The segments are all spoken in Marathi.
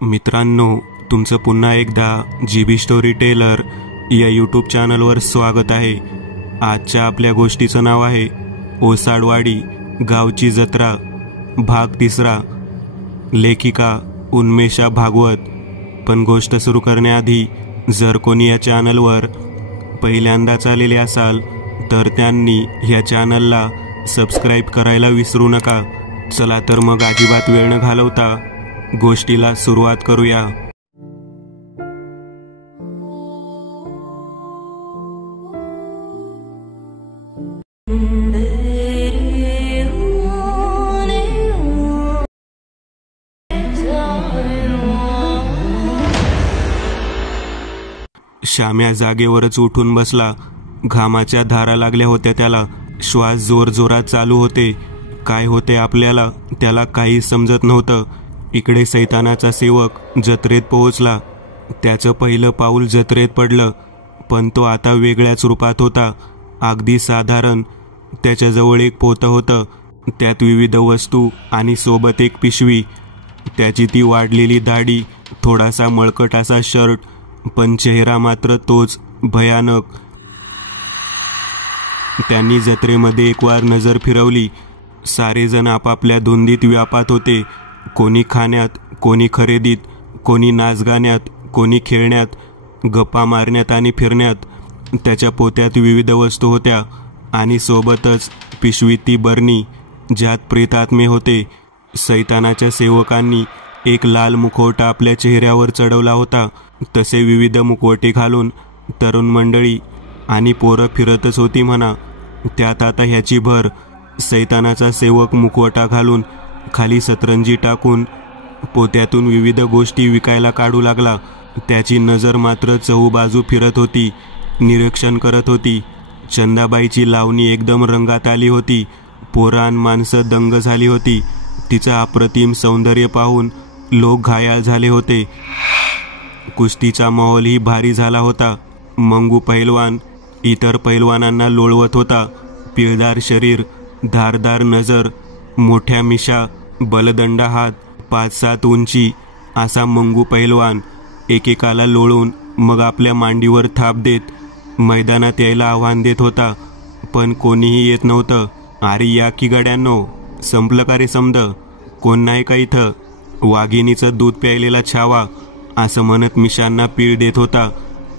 मित्रांनो, तुमचं पुन्हा एकदा GB स्टोरी टेलर या यूट्यूब चॅनलवर स्वागत आहे। आजच्या आपल्या गोष्टीचं नाव आहे ओसाडवाडी गावची जत्रा, भाग 3। लेखिका उन्मेषा भागवत। पण गोष्ट सुरू करण्याआधी जर कोणी या चॅनलवर पहिल्यांदाच आलेले असाल तर त्यांनी या चॅनलला सबस्क्राईब करायला विसरू नका। चला तर मग अजिबात वेळ न घालवता गोष्टीला सुरुवात करूया। श्याम्या जागेवरच उठून बसला। घामाच्या धारा लागल्या होत्या त्याला। श्वास जोरजोरात चालू होते। काय होते आपल्याला त्याला काही समजत नव्हतं। इकडे सैतानाचा सेवक जत्रेत पोहोचला। त्याचं पहिलं पाऊल जत्रेत पडलं, पण तो आता वेगळ्याच रूपात होता। अगदी साधारण। त्याच्याजवळ एक पोतं होतं, त्यात विविध वस्तू आणि सोबत एक पिशवी। त्याची ती वाढलेली दाढी, थोडासा मळकट असा शर्ट, पण चेहरा मात्र तोच भयानक। त्यांनी जत्रेमध्ये एक वार नजर फिरवली। सारेजण आपापल्या धुंदीत व्यापात होते। कोणी खाण्यात, कोणी खरेदीत, कोणी नाचगाण्यात, कोणी खेळण्यात, गप्पा मारण्यात आणि फिरण्यात। त्याच्या पोत्यात विविध वस्तू होत्या आणि सोबतच पिशवीत ती बरणी ज्यात प्रेतात्मे होते। सैतानाच्या सेवकांनी एक लाल मुखवटा आपल्या चेहऱ्यावर चढवला होता। तसे विविध मुखवटे घालून तरुण मंडळी आणि पोरं फिरतच होती म्हणा। त्यात आता ह्याची भर। सैतानाचा सेवक मुखवटा घालून खाली सतरंजी टाकून पोत्यातून विविध गोष्टी विकायला काढू लागला। त्याची नजर मात्र चहूबाजू फिरत होती, निरीक्षण करत होती। चंदाबाईची लावणी एकदम रंगात आली होती। पोरं आणि माणसं दंग झाली होती। तिचं अप्रतिम सौंदर्य पाहून लोक घायाळ झाले होते। कुस्तीचा माहोलही भारी झाला होता। मंगू पैलवान इतर पैलवानांना लोळवत होता। पिळदार शरीर, धारदार नजर, मोठ्या मिशा, बलदंडा हात, 5-7 उंची असा मंगू पैलवान एकेकाला लोळून मग आपल्या मांडीवर थाप देत मैदानात यायला आव्हान देत होता। पण कोणीही येत नव्हतं। अरे या की गड्यांनो, संपलं का रे समद? कोण नाही का इथं? वाघिणीचं दूध प्यायलेला छावा, असं म्हणत मिशांना पीळ देत होता।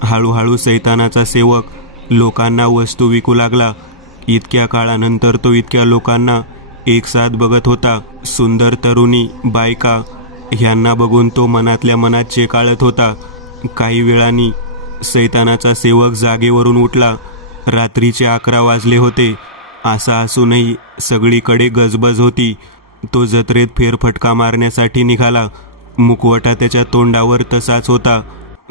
हळूहळू सैतानाचा सेवक लोकांना वस्तू विकू लागला। इतक्या काळानंतर तो इतक्या लोकांना एक साथ बघत होता। सुंदर तरुणी, बायका ह्यांना बघून तो मनातल्या मनात चेकाळत होता। काही वेळांनी सैतानाचा सेवक जागेवरून उठला। रात्रीचे 11 वाजले होते। असा असूनही सगळीकडे गजबज होती। तो जत्रेत फेरफटका मारण्यासाठी निघाला। मुखवटा त्याच्या तोंडावर तसाच होता।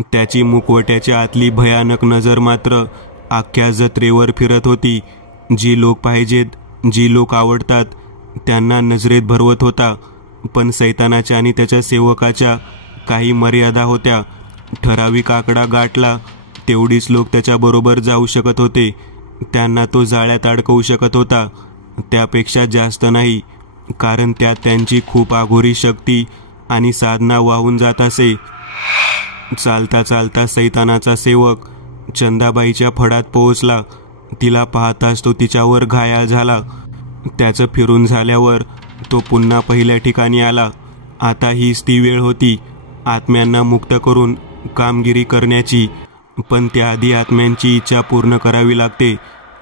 त्याची मुखवट्याच्या आतली भयानक नजर मात्र अख्ख्या जत्रेवर फिरत होती। जी लोक पाहिजेत, जी लोक आवडतात त्यांना नजरेत भरवत होता। पण सैतानाच्या आणि त्याच्या सेवकाच्या काही मर्यादा होत्या। ठराविक आकडा गाठला तेवढीच लोक त्याच्याबरोबर जाऊ शकत होते। त्यांना तो जाळ्यात अडकवू शकत होता, त्यापेक्षा जास्त नाही, कारण त्यात त्यांची खूप अघोरी शक्ती आणि साधना वाहून जात असे। चालता चालता सैतानाचा सेवक चंदाबाईच्या फडात पोहोचला। तिला पाहताच तो तिच्यावर घायाळ झाला। त्याचं फिरून झाल्यावर तो पुन्हा पहिल्या ठिकाणी आला। आता हीच ती वेळ होती आत्म्यांना मुक्त करून कामगिरी करण्याची। पण त्याआधी आत्म्यांची इच्छा पूर्ण करावी लागते,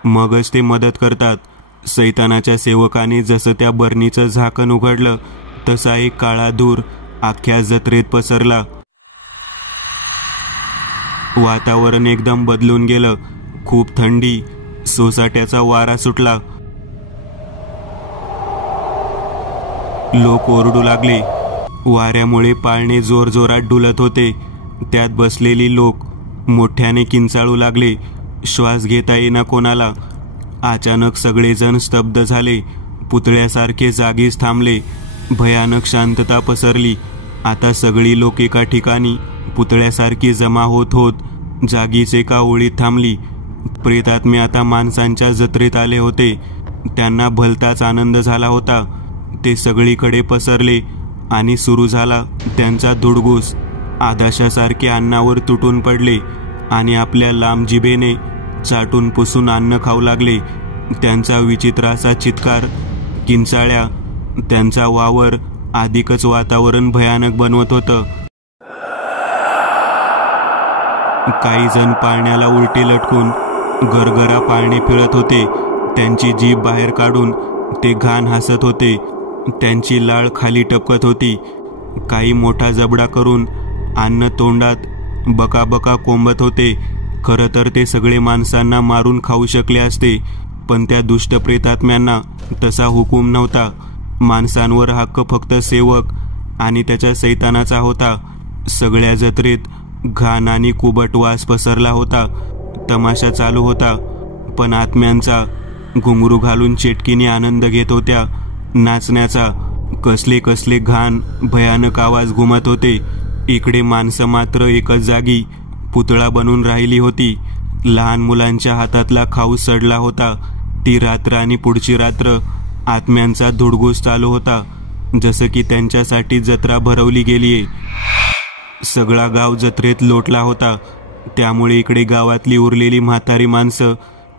मगच ते मदत करतात। सैतानाच्या सेवकाने जसं त्या बरणीचं झाकण उघडलं तसा एक काळा धूर अख्ख्या जत्रेत पसरला। वातावरण एकदम बदलून गेलं। खूप थंडी, सोसाट्याचा वारा सुटला। लोक ओरडू लागले। वाऱ्यामुळे पाळणे जोरजोरात डुलत होते। त्यात बसलेली लोक मोठ्याने किंचाळू लागले। श्वास घेता येईना कोणाला। अचानक सगळेजण स्तब्ध झाले। पुतळ्यासारखे जागीच थांबले। भयानक शांतता पसरली। आता सगळी लोक एका ठिकाणी पुतळ्यासारखी जमा होत जागीच एका ओळीत थांबली। प्रेतात्मे आता माणसांच्या जत्रेत आले होते। त्यांना भलताच आनंद झाला होता। ते सगळीकडे पसरले आणि सुरू झाला त्यांचा धुडगूस. आदाशासारखे अन्नावर तुटून पडले आणि आपल्या लांब जिभेने चाटून पुसून अन्न खाऊ लागले. त्यांचा विचित्र असा चित्कार, किंचाळ्या, त्यांचा वावर अधिकच वातावरण भयानक बनवत होतं. काही जण पाळण्याला उलटी लटकून गरगरा पाळणे पिळत होते. त्यांची जीभ बाहेर काढून ते घाण हसत होते. त्यांची लाळ खाली टपकत होती. काही मोठा जबडा करून अन्न तोंडात बकाबका कोंबत होते. खरं तर ते सगळे माणसांना मारून खाऊ शकले असते, पण त्या दुष्ट प्रेतात्म्यांना तसा हुकूम नव्हता. माणसांवर हक्क फक्त सेवक आणि त्याच्या सैतानाचा होता. सगळ्या जत्रेत घाण आणि कुबट वास पसरला होता. तमाशा चालू होता, पण आत्म्यांचा घुंगरू घालून चेटकीने आनंद घेत होत्या नाचण्याचा. कसले कसले घाण भयानक आवाज घुमत होते. इकडे माणसं मात्र एकच जागी पुतळा बनून राहिली होती. लहान मुलांच्या हातातला खाऊ सडला होता. ती रात्र आणि पुढची रात्र आत्म्यांचा धुडगूस चालू होता, जसं की त्यांच्यासाठी जत्रा भरवली गेलीये. सगळा गाव जत्रेत लोटला होता. त्यामुळे इकडे गावातली उरलेली म्हातारी माणसं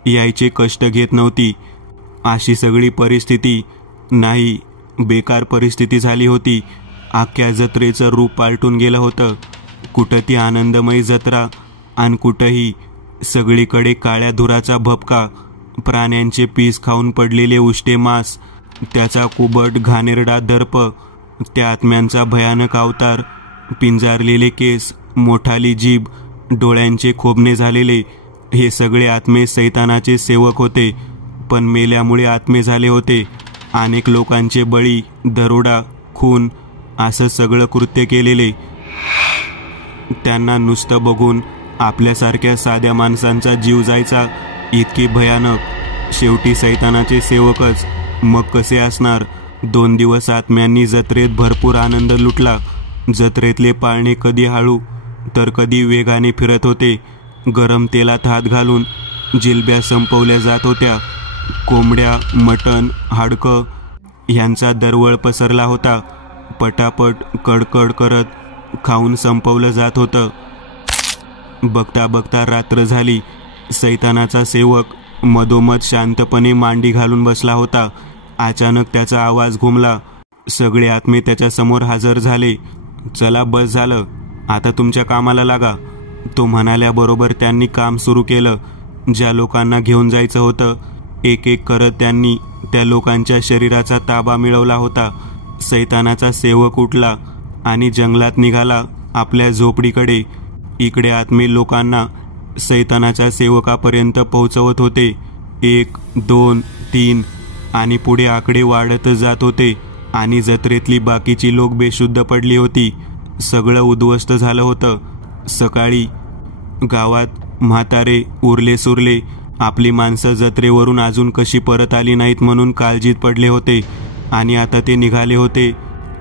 यायचे कष्ट घेत नव्हती. अशी सगळी परिस्थिती नाही, बेकार परिस्थिती झाली होती. अख्ख्या जत्रेचं रूप पालटून गेलं होतं. कुठं ती आनंदमयी जत्रा आणि कुठंही सगळीकडे काळ्या धुराचा भपका, प्राण्यांचे पीस खाऊन पडलेले उष्टे मांस, त्याचा कुबट घाणेरडा दर्प, त्या आत्म्यांचा भयानक अवतार, पिंजारलेले केस, मोठाली जीभ, डोळ्यांचे खोबणे झालेले. हे सगळे आत्मे सैतानाचे सेवक होते, पण मेल्यामुळे आत्मे झाले होते. अनेक लोकांचे बळी, दरोडा, खून असं सगळं कृत्य केलेले. त्यांना नुसतं बघून आपल्यासारख्या साध्या माणसांचा जीव जायचा, इतकी भयानक. शेवटी सैतानाचे सेवकच, मग कसे असणार. 2 दिवस आत्म्यांनी जत्रेत भरपूर आनंद लुटला. जत्रेतले पाळणे कधी हळू तर कधी वेगाने फिरत होते. गरम तेलात हात घालून जिलब्या संपवल्या जात होत्या. कोंबड्या, मटण, हाडकं ह्यांचा दरवळ पसरला होता. पटापट कडकड करत खाऊन संपवलं जात होतं. बघता बघता रात्र झाली. सैतानाचा सेवक मधोमध शांतपणे मांडी घालून बसला होता. अचानक त्याचा आवाज घुमला. सगळे आत्मे त्याच्या समोर हजर झाले. चला, बस झालं, आता तुमच्या कामाला लागा, तो म्हणाल्याबरोबर त्यांनी काम सुरू केलं. ज्या लोकांना घेऊन जायचं होतं, एक एक करत त्यांनी त्या लोकांच्या शरीराचा ताबा मिळवला होता. सैतानाचा सेवक उठला आणि जंगलात निघाला आपल्या झोपडीकडे. इकडे आत्मे लोकांना सैतानाच्या सेवकापर्यंत पोहोचवत होते. 1, 2, 3 आणि पुढे आकडे वाढतच जात होते. आणि जत्रेतली बाकीची लोक बेशुद्ध पडली होती. सगळं उद्ध्वस्त झालं होतं. सकाळी गावात म्हातारे उरले सुरले आपली माणसं जत्रेवरून अजून कशी परत आली नाहीत म्हणून काळजीत पडले होते. आणि आता ते निघाले होते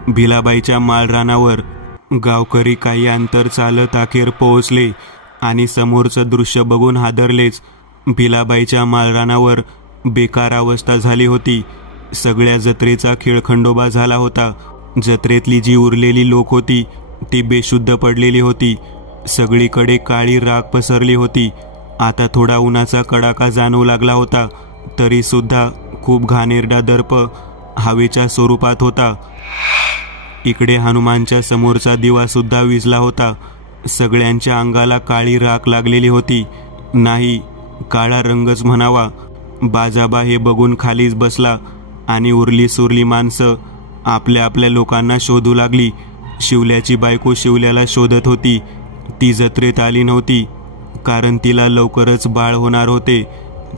भिलाबाईच्या माळरानावर. गावकरी काही अंतर चालत अखेर पोहोचले आणि समोरचं दृश्य बघून हादरलेच. भिलाबाईच्या माळरानावर बेकार अवस्था झाली होती. सगळ्या जत्रेचा खेळखंडोबा झाला होता. जत्रेतली जी उरलेली लोक होती ती बेशुद्ध पडलेली होती. सगळीकडे काळी राख पसरली होती. आता थोडा उन्हाचा कडाका जाणवू लागला होता, तरी सुद्धा खूप घाणेरडा दर्प हवेच्या स्वरूपात होता. इकडे हनुमानच्या समोरचा दिवा सुद्धा विझला होता. सगळ्यांच्या अंगाला काळी राख लागलेली होती. नाही, काळा रंगच म्हणावा. बाजाबा हे बघून खालीच बसला आणि उरली सुरली माणसं आपल्या आपल्या लोकांना शोधू लागली. शिवल्याची बायको शिवल्याला शोधत होती. ती जत्रेत आली नव्हती, कारण तिला लवकरच बाळ होणार होते.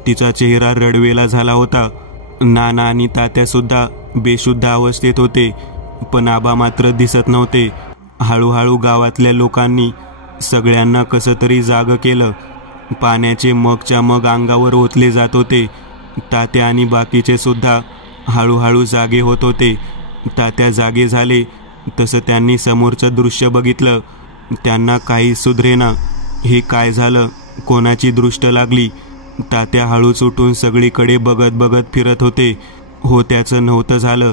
तिचा चेहरा रडवेला झाला होता. नाना आणि तात्या सुद्धा बेशुद्ध अवस्थेत होते, पण आबा मात्र दिसत नव्हते. हळूहळू गावातल्या लोकांनी सगळ्यांना कसं तरी जागं केलं. पाण्याचे मगच्या मग अंगावर ओतले जात होते. तात्या आणि बाकीचे सुद्धा हळूहळू जागे होत होते. तात्या जागे झाले तसं त्यांनी समोरचं दृश्य बघितलं. त्यांना काही सुधरेना. हे काय झालं? कोणाची दृष्ट लागली? तात्या हळूच उठून सगळीकडे बघत बघत फिरत होते. हो, त्याचं नव्हतं झालं.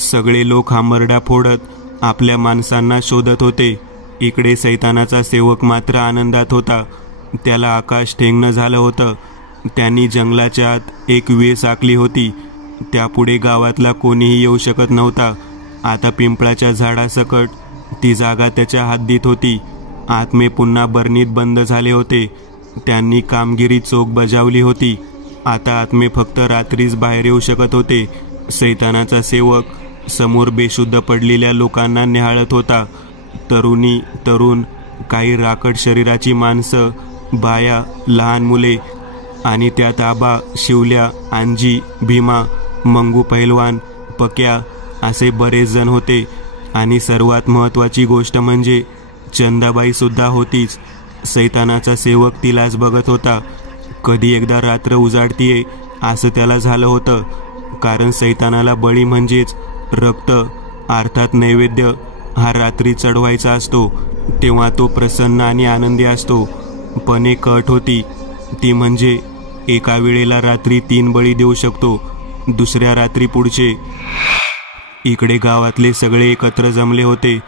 सगळे लोक हांबरड्या फोडत आपल्या माणसांना शोधत होते. इकडे सैतानाचा सेवक मात्र आनंदात होता. त्याला आकाश ठेंगणं झालं होतं. त्यांनी जंगलाच्या आत एक वेस आखली होती. त्यापुढे गावातला कोणीही येऊ शकत नव्हता. आता पिंपळाच्या झाडासकट ती जागा त्याच्या हद्दीत होती. आत्मे पुन्हा बरणीत बंद झाले होते. त्यांनी कामगिरी चोख बजावली होती. आता आत्मे फक्त रात्रीच बाहेर येऊ शकत होते. सैतानाचा सेवक समोर बेशुद्ध पडलेल्या लोकांना निहाळत होता. तरुणी, तरुण, काही राकट शरीराची माणसं, बाया, लहान मुले आणि त्यात आबा, शिवल्या, आंजी, भीमा, मंगू पैलवान, पक्या असे बरेच जण होते. आणि सर्वात महत्त्वाची गोष्ट म्हणजे चंदाबाई सुद्धा होतीच. सैतानाचा सेवक तिलाच बघत होता. कधी एकदा रात्र उजाडतीये असं त्याला झालं होतं. कारण सैतानाला बळी म्हणजेच रक्त अर्थात नैवेद्य हा रात्री चढवायचा असतो. तेव्हा तो प्रसन्न आणि आनंदी असतो. पण एक अट होती, ती म्हणजे एका वेळेला रात्री 3 बळी देऊ शकतो, दुसऱ्या रात्री पुढचे. इकडे गावातले सगळे एकत्र जमले होते.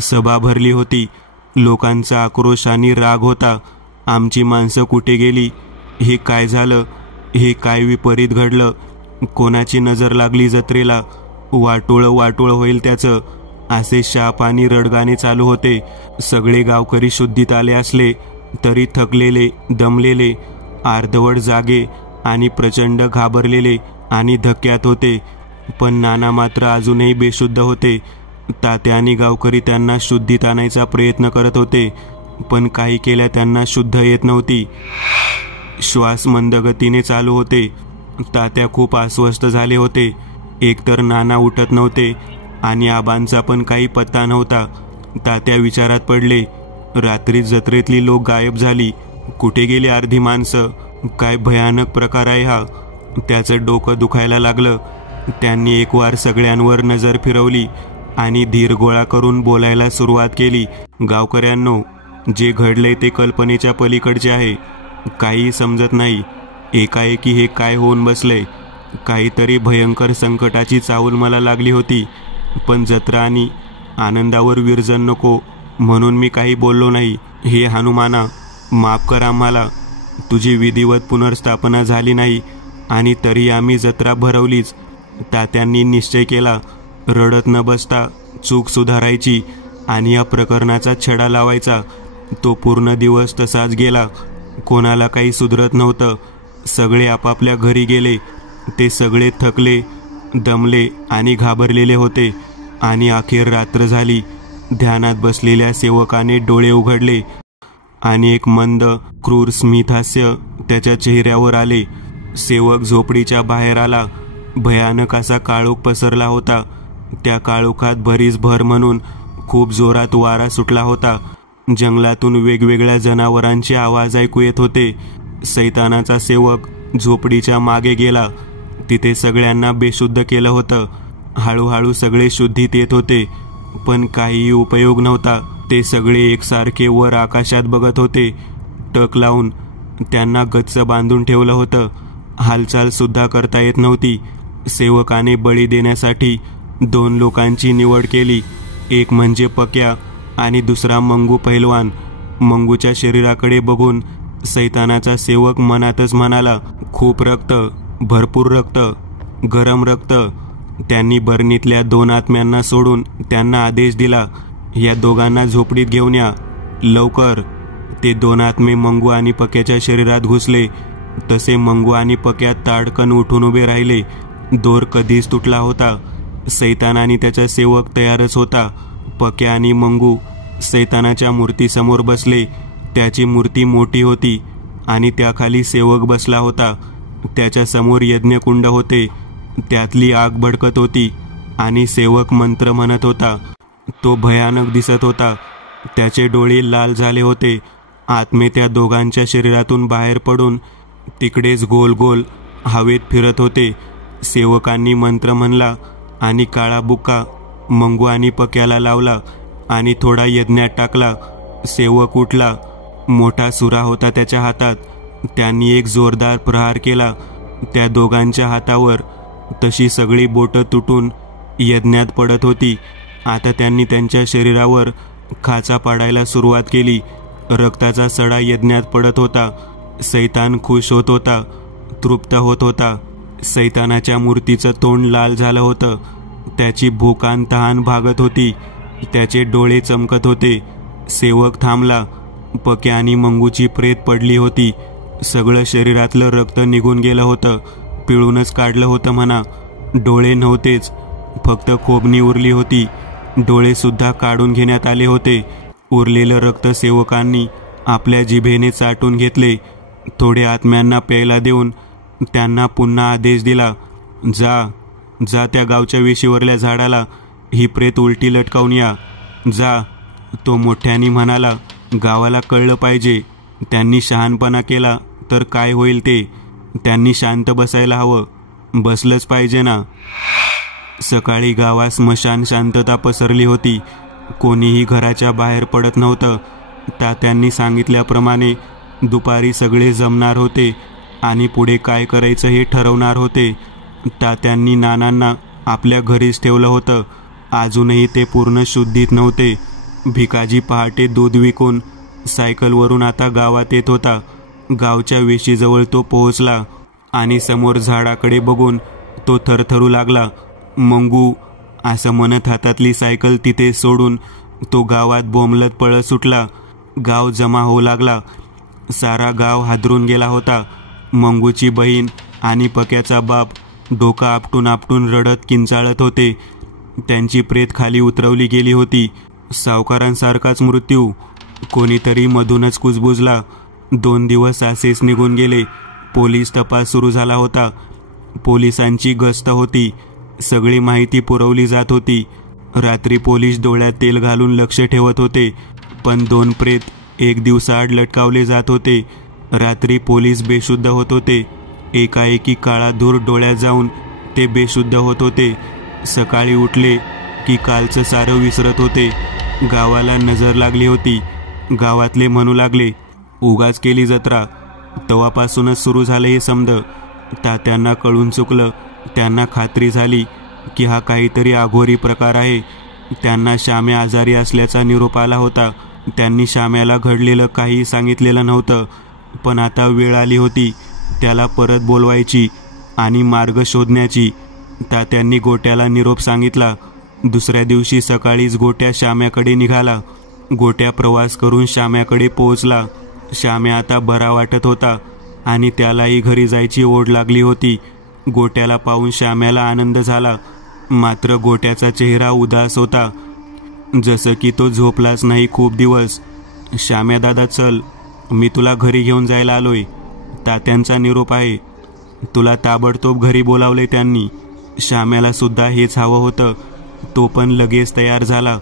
सभा भरली होती. लोकांचा आक्रोश आणि राग होता. आमची माणसं कुठे गेली? हे काय झालं? हे काय विपरीत घडलं? कोणाची नजर लागली जत्रेला? वाटोळं होईल त्याचं, असे शाप आणि रडगाणे चालू होते. सगळे गावकरी शुद्धीत आले असले तरी थकलेले, दमलेले, अर्धवट जागे आणि प्रचंड घाबरलेले आणि धक्क्यात होते. पण नाना मात्र अजूनही बेशुद्ध होते. तात्या आणि गावकरी त्यांना शुद्धीत आणायचा प्रयत्न करत होते, पण काही केल्या त्यांना शुद्ध येत नव्हती. श्वास मंदगतीने चालू होते. तात्या खूप अस्वस्थ झाले होते. एकतर नाना उठत नव्हते आणि आबांचा पण काही पत्ता नव्हता. तात्या विचारात पडले. रात्री जत्रेतली लोक गायब झाली. कुठे गेली अर्धी माणसं? काय भयानक प्रकार आहे हा? त्याचं डोकं दुखायला लागलं. त्यांनी एकवार सगळ्यांवर नजर फिरवली आणि धीर गोळा करून बोलायला सुरुवात केली. गावकऱ्यांनो, जे घडलंय ते कल्पनेच्या पलीकडचे आहे. काही समजत नाही. एकाएकी हे काय होऊन बसलंय? काहीतरी भयंकर संकटाची चाहूल मला लागली होती. पण जत्रा आणि आनंदावर विरजन नको म्हणून मी काही बोललो नाही. हे हनुमाना, माफ कर आम्हाला. तुझी विधिवत पुनर्स्थापना झाली नाही आणि तरी आम्ही जत्रा भरवलीच. तात्यांनी निश्चय केला, रडत न बसता चूक सुधारायची आणि या प्रकरणाचा छडा लावायचा. तो पूर्ण दिवस तसाच गेला. कोणाला काही सुधरत नव्हतं. सगळे आपापल्या घरी गेले. ते सगळे थकले, दमले आणि घाबरलेले होते. आणि अखेर रात्र झाली. ध्यानात बसलेल्या सेवकाने डोळे उघडले आणि एक मंद, क्रूर स्मितहास्य त्याच्या चेहऱ्यावर आले. सेवक झोपडीच्या बाहेर आला. भयानक असा काळोख पसरला होता. त्या काळोखात भरीस भर म्हणून खूप जोरात वारा सुटला होता. जंगलातून वेगवेगळ्या जनावरांचे आवाज ऐकू येत होते. सैतानाचा सेवक झोपडीच्या मागे गेला. तिथे सगळ्यांना बेशुद्ध केलं होतं. हळूहळू सगळे शुद्धीत येत होते, पण काहीही उपयोग नव्हता. ते सगळे एकसारखे वर आकाशात बघत होते. टक लावून त्यांना गच्च बांधून ठेवलं होतं. हालचाल सुद्धा करता येत नव्हती. सेवकाने बळी देण्यासाठी 2 लोकांची निवड केली. एक म्हणजे पक्या आणि दुसरा मंगू पैलवान. मंगूच्या शरीराकडे बघून सैतानाचा सेवक मनातच म्हणाला, खूप रक्त, भरपूर रक्त, गरम रक्त. त्यांनी बरणीतल्या 2 आत्म्यांना सोडून त्यांना आदेश दिला, या दोघांना झोपडीत घेऊन या, लवकर. ते 2 आत्मे मंगू आणि पक्याच्या शरीरात घुसले. तसे मंगू आणि पक्या ताडकन उठून उभे राहिले. दोर कधीच तुटला होता. सैतान आणि त्याचा सेवक तयारच होता. पक्या आणि मंगू सैतानाच्या मूर्तीसमोर बसले. त्याची मूर्ती मोठी होती आणि त्याखाली सेवक बसला होता. त्याच्या समोर यज्ञकुंड होते. त्यातली आग भडकत होती आणि सेवक मंत्र म्हणत होता. तो भयानक दिसत होता. त्याचे डोळे लाल झाले होते. आत्मे त्या दोघांच्या शरीरातून बाहेर पडून तिकडेच गोल गोल हवेत फिरत होते. सेवकांनी मंत्र म्हणला आणि काळा बुक्का मंगू आणि पक्याला लावला आणि थोडा यज्ञात टाकला. सेवक उठला. मोठा सुरा होता त्याच्या हातात. त्यांनी एक जोरदार प्रहार केला. त्या दोघांच्या हातावर तशी सगळी बोटं तुटून यज्ञात पडत होती आता त्यांनी त्यांच्या शरीरावर खाचा पाडायला सुरुवात केली. रक्ताचा सडा यज्ञात पडत होता. सैतान खुश होत होता, तृप्त होत होता. सैतानाच्या मूर्तीचं तोंड लाल झालं होतं. त्याची भूक आणि तहान भागत होती. त्याचे डोळे चमकत होते. सेवक थांबला. पक्या आणि मंगूची प्रेत पडली होती. सगळं शरीरातलं रक्त निघून गेलं होतं. पिळूनच काढलं होतं म्हणा. डोळे नव्हतेच, फक्त खोबणी उरली होती. डोळे सुद्धा काढून घेण्यात आले होते. उरलेलं रक्त सेवकांनी आपल्या जिभेने चाटून घेतले. थोडे आत्म्यांना प्यायला देऊन त्यांना पुन्हा आदेश दिला, जा जा त्या गावच्या वेशीवरल्या झाडाला ही प्रेत उलटी लटकावून या. जा. तो मोठ्याने म्हणाला, गावाला कळलं पाहिजे. त्यांनी शहाणपणा केला तर काय होईल ते. त्यांनी शांत बसायला हवं. बसलंच पाहिजे ना. सकाळी गावात स्मशान शांतता पसरली होती. कोणीही घराच्या बाहेर पडत नव्हतं. तात्यांनी सांगितल्याप्रमाणे दुपारी सगळे जमणार होते आणि पुढे काय करायचं हे ठरवणार होते. तात्यांनी नानांना आपल्या घरीच ठेवलं होतं. अजूनही ते पूर्ण शुद्धीत नव्हते. भिकाजी पहाटे दूध विकून सायकलवरून आता गावात येत होता. गावच्या वेशीजवळ तो पोहोचला आणि समोर झाडाकडे बघून तो थरथरू लागला. मंगू असं म्हणत हातातली सायकल तिथे सोडून तो गावात बोंबलत पळत सुटला. गाव जमा होऊ लागला. सारा गाव हादरून गेला होता. मंगूची बहीण आणि पक्याचा बाप डोकं आपटून आपटून रडत किंचाळत होते. त्यांची प्रेत खाली उतरवली गेली होती. सावकारांसारखाच मृत्यू. कोणीतरी मधूनच कुजबुजला. 2 दिवस असेच निघून गेले. पोलीस तपास सुरू झाला होता. पोलिसांची गस्त होती. सगळी माहिती पुरवली जात होती. रात्री पोलीस डोळ्यात तेल घालून लक्ष ठेवत होते. पण 2 प्रेत 1 दिवसाआड लटकावले जात होते. रात्री पोलीस बेशुद्ध होत होते. एकाएकी काळा धूर डोळ्यात जाऊन ते बेशुद्ध होत होते. सकाळी उठले की कालचं सारं विसरत होते. गावाला नजर लागली होती. गावातले म्हणू लागले, उगाच केली जत्रा. तेव्हापासूनच सुरू झालं हे समद. तात्यांना कळून चुकलं. त्यांना खात्री झाली की हा काहीतरी अघोरी प्रकार आहे. त्यांना श्याम्या आजारी असल्याचा निरोप आला होता. त्यांनी श्याम्याला घडलेलं काही सांगितलेलं नव्हतं. पण आता वेळ आली होती त्याला परत बोलवायची आणि मार्ग शोधण्याची. तात्यांनी गोट्याला निरोप सांगितला. दुसऱ्या दिवशी सकाळीच गोट्या श्याम्याकडे निघाला. गोट्या प्रवास करून श्याम्याकडे पोहोचला. श्याम्या आता बरा वाटत होता आणि त्यालाही घरी जायची ओढ लागली होती. गोट्याला पाहून श्याम्याला आनंद झाला. मात्र गोट्याचा चेहरा उदास होता, जसं की तो झोपलाच नाही खूप दिवस. श्याम्या दादा चल, मी तुला घरी घेऊन जायला आलोय. तात्यांचा निरोप आहे. तुला ताबडतोब घरी बोलावले त्यांनी. श्याम्याला सुद्धा हेच हवं होतं. तो पण लगेच तयार झाला.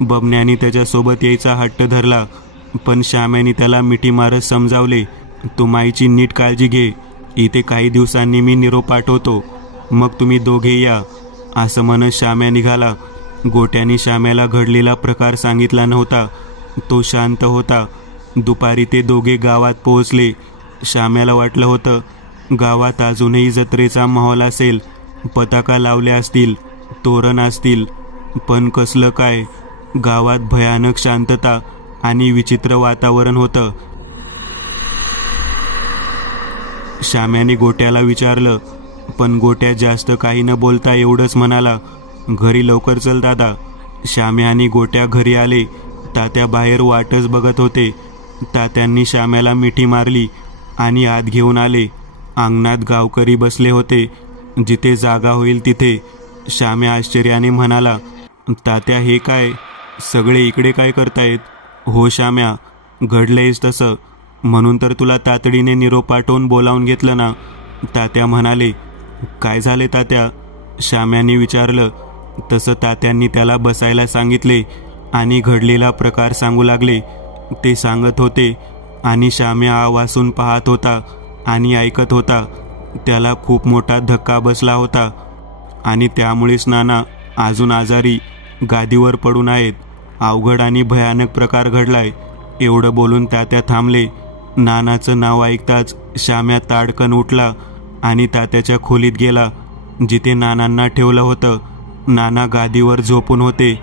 बबन्याने त्याच्यासोबत यायचा हट्ट धरला. पण श्याम्याने त्याला मिठी मारत समजावले, तू माईची नीट काळजी घे. इथे काही दिवसांनी मी निरोप पाठवतो. मग तुम्ही दोघे या. असं म्हणत श्याम्या निघाला. गोट्याने श्याम्याला घडलेला प्रकार सांगितला नव्हता. तो शांत होता. दुपारी ते दोघे गावात पोहोचले. श्याम्याला वाटलं होतं गावात अजूनही जत्रेचा माहोल असेल. पताका लावल्या असतील, तोरण असतील. पण कसलं काय. गावात भयानक शांतता आणि विचित्र वातावरण होतं. श्याम्याने गोट्याला विचारलं, पण गोट्या जास्त काही न बोलता एवढंच म्हणाला, घरी लवकर चल दादा. श्याम्या आणि गोट्या घरी आले. तात्या बाहेर वाटच बघत होते. तात्यांनी श्याम्याला मिठी मारली आणि आत घेऊन आले. अंगणात गावकरी बसले होते. जिथे जागा होईल तिथे. श्याम्या आश्चर्याने म्हणाला, तात्या हे काय, सगळे इकडे काय करतायत? हो श्याम्या, घडलंयच तसं, म्हणून तर तुला तातडीने निरोप पाठवून बोलावून घेतलं ना. तात्या म्हणाले. काय झाले तात्या? श्याम्याने विचारलं. तसं तात्यांनी त्याला बसायला सांगितले आणि घडलेला प्रकार सांगू लागले. ते सांगत होते आणि श्याम्या आवासून पाहत होता आणि ऐकत होता. त्याला खूप मोठा धक्का बसला होता आणि त्यामुळेच नाना अजून आजारी गादीवर पडून आहेत. अवघड आणि भयानक प्रकार घडलाय. एवढं बोलून तात्या थांबले. नानाचं नाव ऐकताच श्याम्या ताडकन उठला आणि तात्याच्या खोलीत गेला, जिथे नानांना ठेवलं होतं. नाना गादीवर झोपून होते.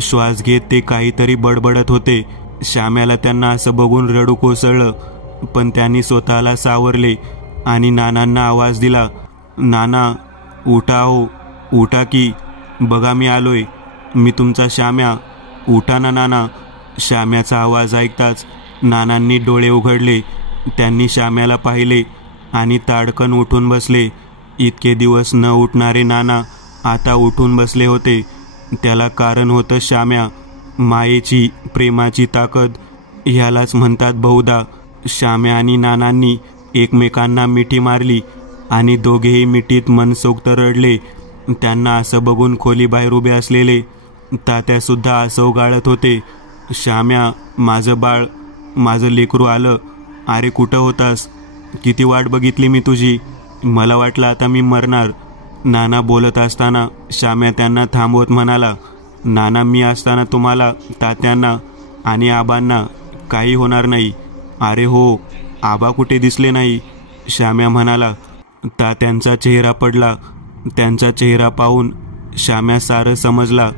श्वास घेत ते काहीतरी बडबडत होते. श्याम्याला त्यांना असं बघून रडू कोसळलं, पण त्यांनी स्वतःला सावरले आणि नानांना आवाज दिला, नाना उठा हो, उठा की, बघा मी आलोय, मी तुमचा श्याम्या, उठा ना नाना. श्याम्याचा आवाज ऐकताच नानांनी डोळे उघडले. त्यांनी श्याम्याला पाहिले आणि ताडकन उठून बसले. इतके दिवस न उठणारे नाना आता उठून बसले होते. त्याला कारण होतं श्याम्या. मायेची, प्रेमाची ताकद ह्यालाच म्हणतात बहुधा. श्याम्या आणि नानांनी एकमेकांना मिठी मारली आणि दोघेही मिठीत मनसोक्त रडले. त्यांना असं बघून खोलीबाहेर उभे असलेले तात्यासुद्धा आसव गाळत होते. श्याम्या, माझं बाळ, माझं लेकरू आलं. अरे कुठं होतास? किती वाट बघितली मी तुझी. मला वाटलं आता मी मरणार. नाना बोलत असताना श्याम्या त्यांना थांबवत म्हणाला, नाना मी असताना तुम्हाला, तात्यांना आणि आबांना काही होणार नाही. अरे हो, आबा कुठे दिसले नाही? श्याम्या म्हणाला. तात्यांचा चेहरा पडला. त्यांचा चेहरा पाहून श्याम्या सारं समजला.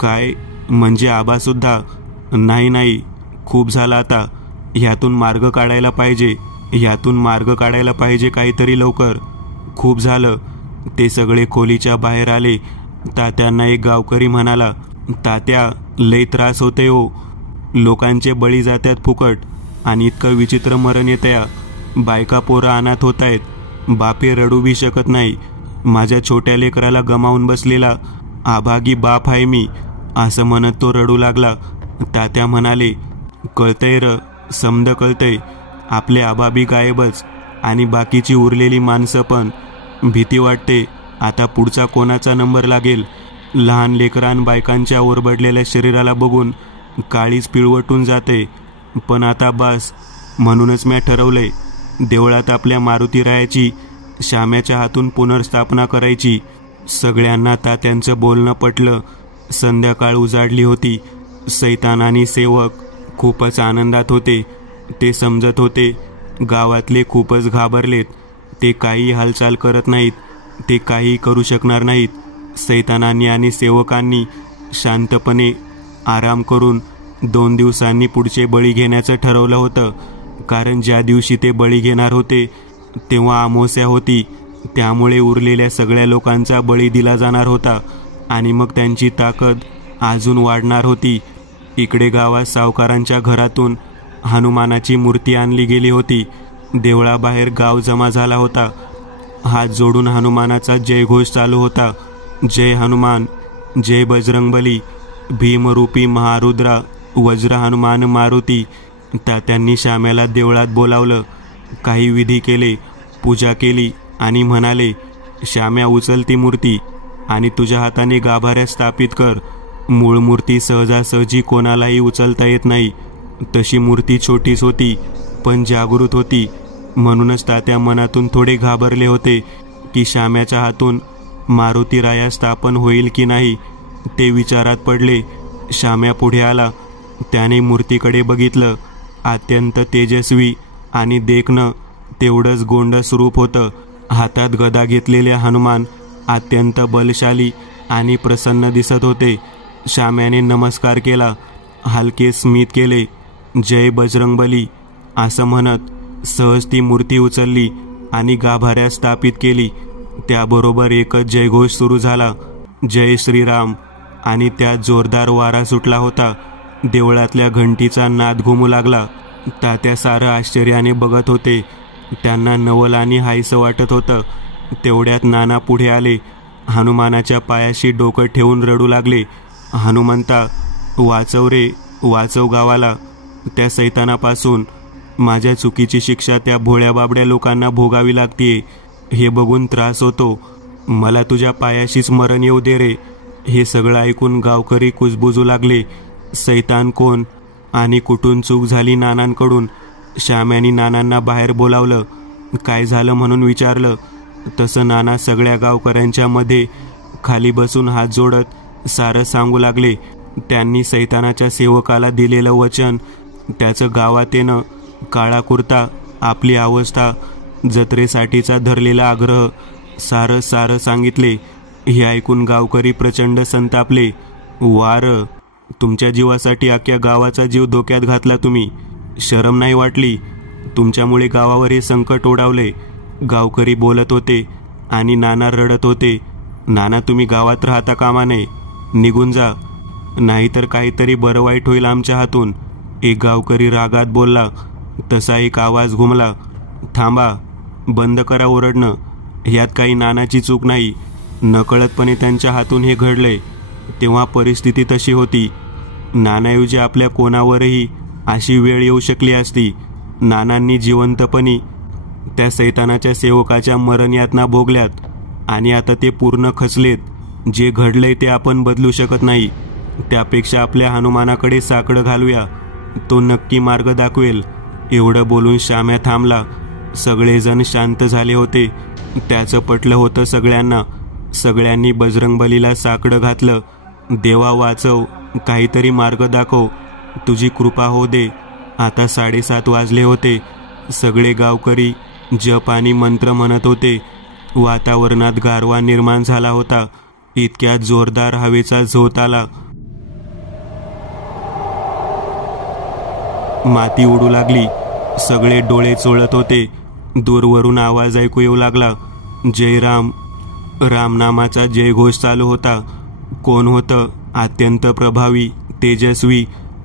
काय म्हणजे आबासुद्धा? नाही, खूप झालं आता. ह्यातून मार्ग काढायला पाहिजे, ह्यातून मार्ग काढायला पाहिजे काहीतरी लवकर. खूप झालं. ते सगळे खोलीच्या बाहेर आले. तात्यांना एक गावकरी म्हणाला, तात्या लय त्रास होते हो. लोकांचे बळी जातात फुकट आणि इतकं विचित्र मरण येतया. बायका पोरं अनाथ होत आहेत. बापे रडू बी शकत नाही. माझ्या छोट्या लेकराला गमावून बसलेला आभागी बाप आहे मी, असं म्हणत तो रडू लागला. तात्या म्हणाले, कळतंय र, समद कळतंय. आपले आबा बी गायबच आणि बाकीची उरलेली माणसं पण. भीती वाटते आता पुढचा कोणाचा नंबर लागेल. लहान लेकरान बायकांच्या ओरबडलेल्या शरीराला बघून काळीच पिळवटून जाते. पण आता बस. म्हणूनच मी ठरवलंय, देवळात आपल्या मारुतीरायाची श्याम्याच्या हातून पुनर्स्थापना करायची. सगळ्यांना तात्यांचं बोलणं पटलं. संध्याकाळ उजाडली होती. सैतान आणि सेवक खूपच आनंदात होते. ते समजत होते गावातले खूपच घाबरलेत. ते काही हालचाल करत नाहीत. ते काही करू शकणार नाहीत. सैतानांनी आणि सेवकांनी शांतपणे आराम करून 2 दिवसांनी पुढचे बळी घेण्याचं ठरवलं होतं. कारण ज्या दिवशी ते बळी घेणार होते तेव्हा अमावस्या होती. त्यामुळे उरलेल्या सगळ्या लोकांचा बळी दिला जाणार होता आणि मग त्यांची ताकद अजून वाढणार होती. इकडे गावात सावकारांच्या घरातून हनुमानाची मूर्ती आणली गेली होती. देवळाबाहेर गाव जमा झाला होता. हात जोडून हनुमानाचा जयघोष चालू होता. जय हनुमान, जय बजरंगबली, भीमरूपी महारुद्रा, वज्र हनुमान मारुती. तात्यांनी श्याम्याला देवळात बोलावलं. काही विधी केले, पूजा केली आणि म्हणाले, श्याम्या उचल ती मूर्ती आणि तुझ्या हाताने गाभाऱ्यात स्थापित कर. मूळ मूर्ती सहजासहजी कोणालाही उचलता येत नाही. तशी मूर्ती छोटीच होती पण जागृत होती. म्हणूनच तात्या मनातून थोडे घाबरले होते की श्याम्याच्या हातून मारुतीराया स्थापन होईल की नाही. ते विचारात पडले. श्याम्या पुढे आला. त्याने मूर्तीकडे बघितलं. अत्यंत तेजस्वी आणि देखणं तेवढंच गोंडस रूप होतं. हातात गदा घेतलेले हनुमान अत्यंत बलशाली आणि प्रसन्न दिसत होते. श्याम्याने नमस्कार केला. हलके स्मित केले. जय बजरंगबली असं म्हणत सहज ती मूर्ती उचलली आणि गाभाऱ्यात स्थापित केली. त्याबरोबर एकच जयघोष सुरू झाला, जय श्रीराम. आणि त्यात जोरदार वारा सुटला होता. देवळातल्या घंटीचा नाद घुमू लागला. तात्या सारं आश्चर्याने बघत होते. त्यांना नवल आणि हायसं वाटत होतं. तेवढ्यात नाना पुढे आले. हनुमानाच्या पायाशी डोकं ठेवून रडू लागले. हनुमंता, वाचव रे, वाचव गावाला त्या सैतानापासून. माझ्या चुकीची शिक्षा त्या भोळ्या बाबड्या लोकांना भोगावी लागतीये. हे बघून त्रास होतो. मला तुझ्या पायाशीच मरण येऊ दे रे. हे सगळं ऐकून गावकरी कुजबुजू लागले. सैतान कोण आणि कुठून चूक झाली नानांकडून. श्याम्यानी नानांना बाहेर बोलावलं. काय झालं म्हणून विचारलं. तसं नाना सगळ्या गावकऱ्यांच्या मध्ये खाली बसून हात जोडत सारं सांगू लागले. त्यांनी सैतानाच्या सेवकाला दिलेलं वचन, त्याचं गावात येणं, काळा कुर्ता, आपली अवस्था, जत्रेसाठीचा धरलेला आग्रह सारं सांगितले. हे ऐकून गावकरी प्रचंड संतापले. वार तुमच्या जीवासाठी अख्ख्या गावाचा जीव धोक्यात घातला तुम्ही. शरम नाही वाटली? तुमच्यामुळे गावावर हे संकट ओढावले. गावकरी बोलत होते आणि नाना रडत होते. नाना, तुम्ही गावात राहता कामा नये. निघून जा, नाहीतर काहीतरी बरं वाईट होईल आमच्या हातून. एक गावकरी रागात बोलला. तसा एक आवाज घुमला. थांबा, बंद करा ओरडणं. ह्यात काही नानाची चूक नाही. नकळतपणे त्यांच्या हातून हे घडले. तेव्हा परिस्थिती तशी होती. नानाऐवजी आपल्या कोणावरही अशी वेळ येऊ शकली असती. नानांनी जिवंतपणी त्या सैतानाच्या सेवकाच्या मरण यातना भोगल्यात आणि आता ते पूर्ण खचलेत. जे घडलंय ते आपण बदलू शकत नाही. त्यापेक्षा आपल्या हनुमानाकडे साकडं घालूया, तो नक्की मार्ग दाखवेल. एवढं बोलून श्याम्या थांबला. सगळेजण शांत झाले होते. त्याचं पटलं होतं सगळ्यांना. सगळ्यांनी बजरंगबलीला साकडं घातलं. देवा वाचव, काहीतरी मार्ग दाखव, तुझी कृपा हो दे. आता 7:30 वाजले होते. सगळे गावकरी जप आणि मंत्र म्हणत होते. वातावरणात गारवा निर्माण झाला होता. इतक्यात जोरदार हवेचा झोत आला. माती उडू लागली. सगळे डोळे चोळत होते. दूरवरून आवाज ऐकू येऊ लागला. जय राम. रामनामाचा जयघोष चालू होता. कोण होतं? अत्यंत प्रभावी, तेजस्वी,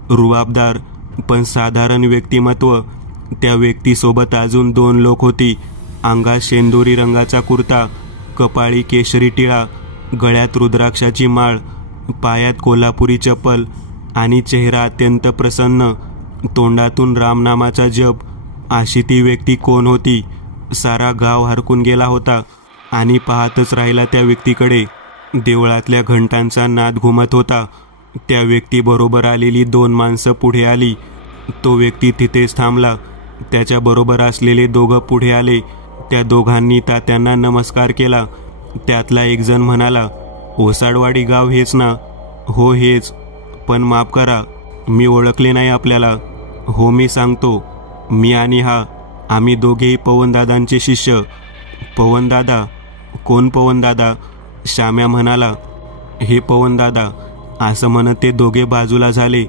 रुबाबदार पण साधारण व्यक्तिमत्व. त्या व्यक्तीसोबत अजून 2 लोक होती. अंगात शेंदुरी रंगाचा कुर्ता, कपाळी केशरी टिळा, गळ्यात रुद्राक्षाची माळ, पायात कोल्हापुरी चप्पल आणि चेहरा अत्यंत प्रसन्न, तोंडातून रामनामाचा जप. अशी ती व्यक्ती कोण होती? सारा गाव हरकून गेला होता आणि पाहतच राहिला त्या व्यक्तीकडे. देवळातल्या घंटांचा नाद घुमत होता. त्या व्यक्तीबरोबर आलेली 2 माणसं पुढे आली. तो व्यक्ती तिथेच थांबला. त्याच्याबरोबर असलेले 2 पुढे आले. त्या दोघांनी तात्यांना नमस्कार केला. त्यातला एक जण म्हणाला, ओसाडवाडी गाव हेच ना? हो हेच, पण माफ करा, मी ओळखले नाही आपल्याला. हो मी सांगतो, मी आणि हा, आम्ही दोघेही पवनदादांचे शिष्य. पवनदादा? कोण पवनदादा? श्याम्या म्हणाला. हे पवनदादा. असं म्हणत ते दोघे बाजूला झाले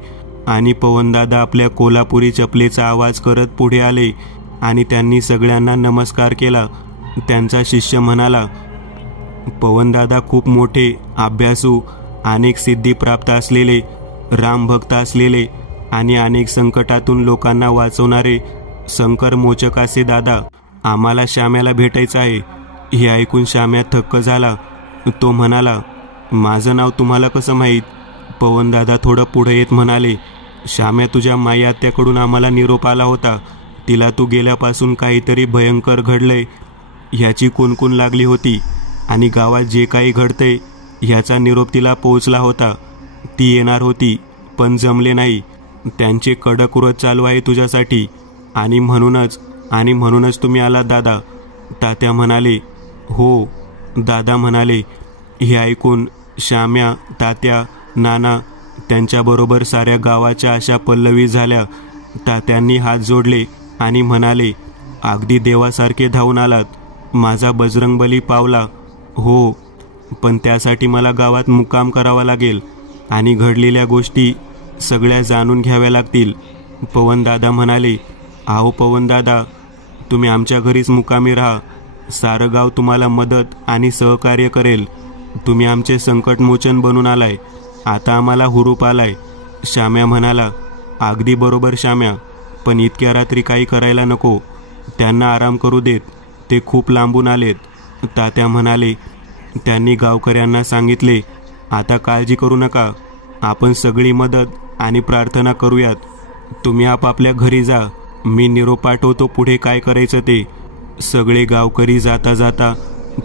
आणि पवनदादा आपल्या कोल्हापुरी चपलेचा आवाज करत पुढे आले आणि त्यांनी सगळ्यांना नमस्कार केला. त्यांचा शिष्य म्हणाला, पवनदादा खूप मोठे, अभ्यासू, अनेक सिद्धी प्राप्त असलेले, रामभक्त असलेले आणि अनेक संकटातून लोकांना वाचवणारे संकर मोचक असे दादा. आम्हाला श्याम्याला भेटायचं आहे. हे ऐकून श्याम्या थक्क झाला. तो म्हणाला, माझं नाव तुम्हाला कसं माहीत? पवनदादा थोडं पुढे येत म्हणाले, श्याम्या, तुझ्या माई आत्याकडून आम्हाला निरोप आला होता. तिला तू गेल्यापासून काहीतरी भयंकर घडलंय ह्याची कुणकुण लागली होती आणि गावात जे काही घडतंय ह्याचा निरोप तिला पोहोचला होता. ती येणार होती पण जमले नाही. त्यांचे कडक व्रत चालू आहे तुझ्यासाठी आणि म्हणूनच तुम्ही आलात दादा. तात्या म्हणाले. हो, दादा म्हणाले. हे ऐकून श्याम्या, तात्या, नाना त्यांच्याबरोबर साऱ्या गावाच्या अशा पल्लवी झाल्या. तात्यांनी हात जोडले आणि म्हणाले, अगदी देवासारखे धावून आलात. माझा बजरंगबली पावला. हो, पण त्यासाठी मला गावात मुक्काम करावा लागेल आणि घडलेल्या गोष्टी सगळ्या जाणून घ्याव्या लागतील. पवनदादा म्हणाले, अहो पवनदादा, तुम्ही आमच्या घरीच मुक्कामी राहा. सारं गाव तुम्हाला मदत आणि सहकार्य करेल. तुम्ही आमचे संकटमोचन बनून आलाय. आता आम्हाला हुरूप आलाय. श्याम्या म्हणाला, अगदी बरोबर श्याम्या, पण इतक्या रात्री काही करायला नको. त्यांना आराम करू देत, ते खूप लांबून आलेत. तात्या म्हणाले. त्यांनी गावकऱ्यांना सांगितले, आता काळजी करू नका. आपण सगळी मदत आणि प्रार्थना करूयात. तुम्ही आपापल्या घरी जा. मी निरोप पाठवतो पुढे काय करायचं ते. सगळे गावकरी जाता जाता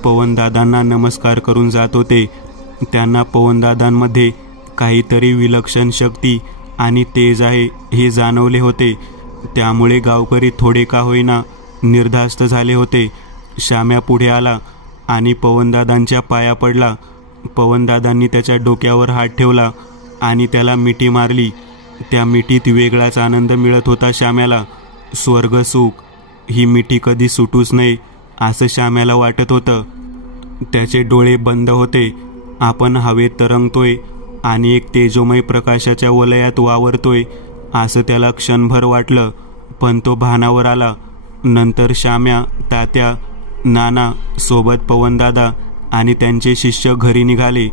पवनदादांना नमस्कार करून जात होते. त्यांना पवनदादांमध्ये काहीतरी विलक्षण शक्ती आणि तेज आहे हे जाणवले होते. त्यामुळे गावकरी थोडे का होईना निर्धास्त झाले होते. श्याम्या पुढे आला आणि पवनदादांच्या पाया पडला. पवनदादांनी त्याच्या डोक्यावर हात ठेवला आणि त्याला मिठी मारली. त्या मिठीत वेगळाच आनंद मिळत होता श्याम्याला. स्वर्ग सुख. ही मिठी कधी सुटूच नये असं श्याम्याला वाटत होतं. त्याचे डोळे बंद होते. आपण हवेत तरंगतोय आणि एक तेजोमय प्रकाशाच्या वलयात वावरतोय असं त्याला क्षणभर वाटलं, पण तो भानावर आला. नंतर श्याम्या, तात्या, नाना सोबत पवनदादा आणि त्यांचे शिष्य घरी निघाले.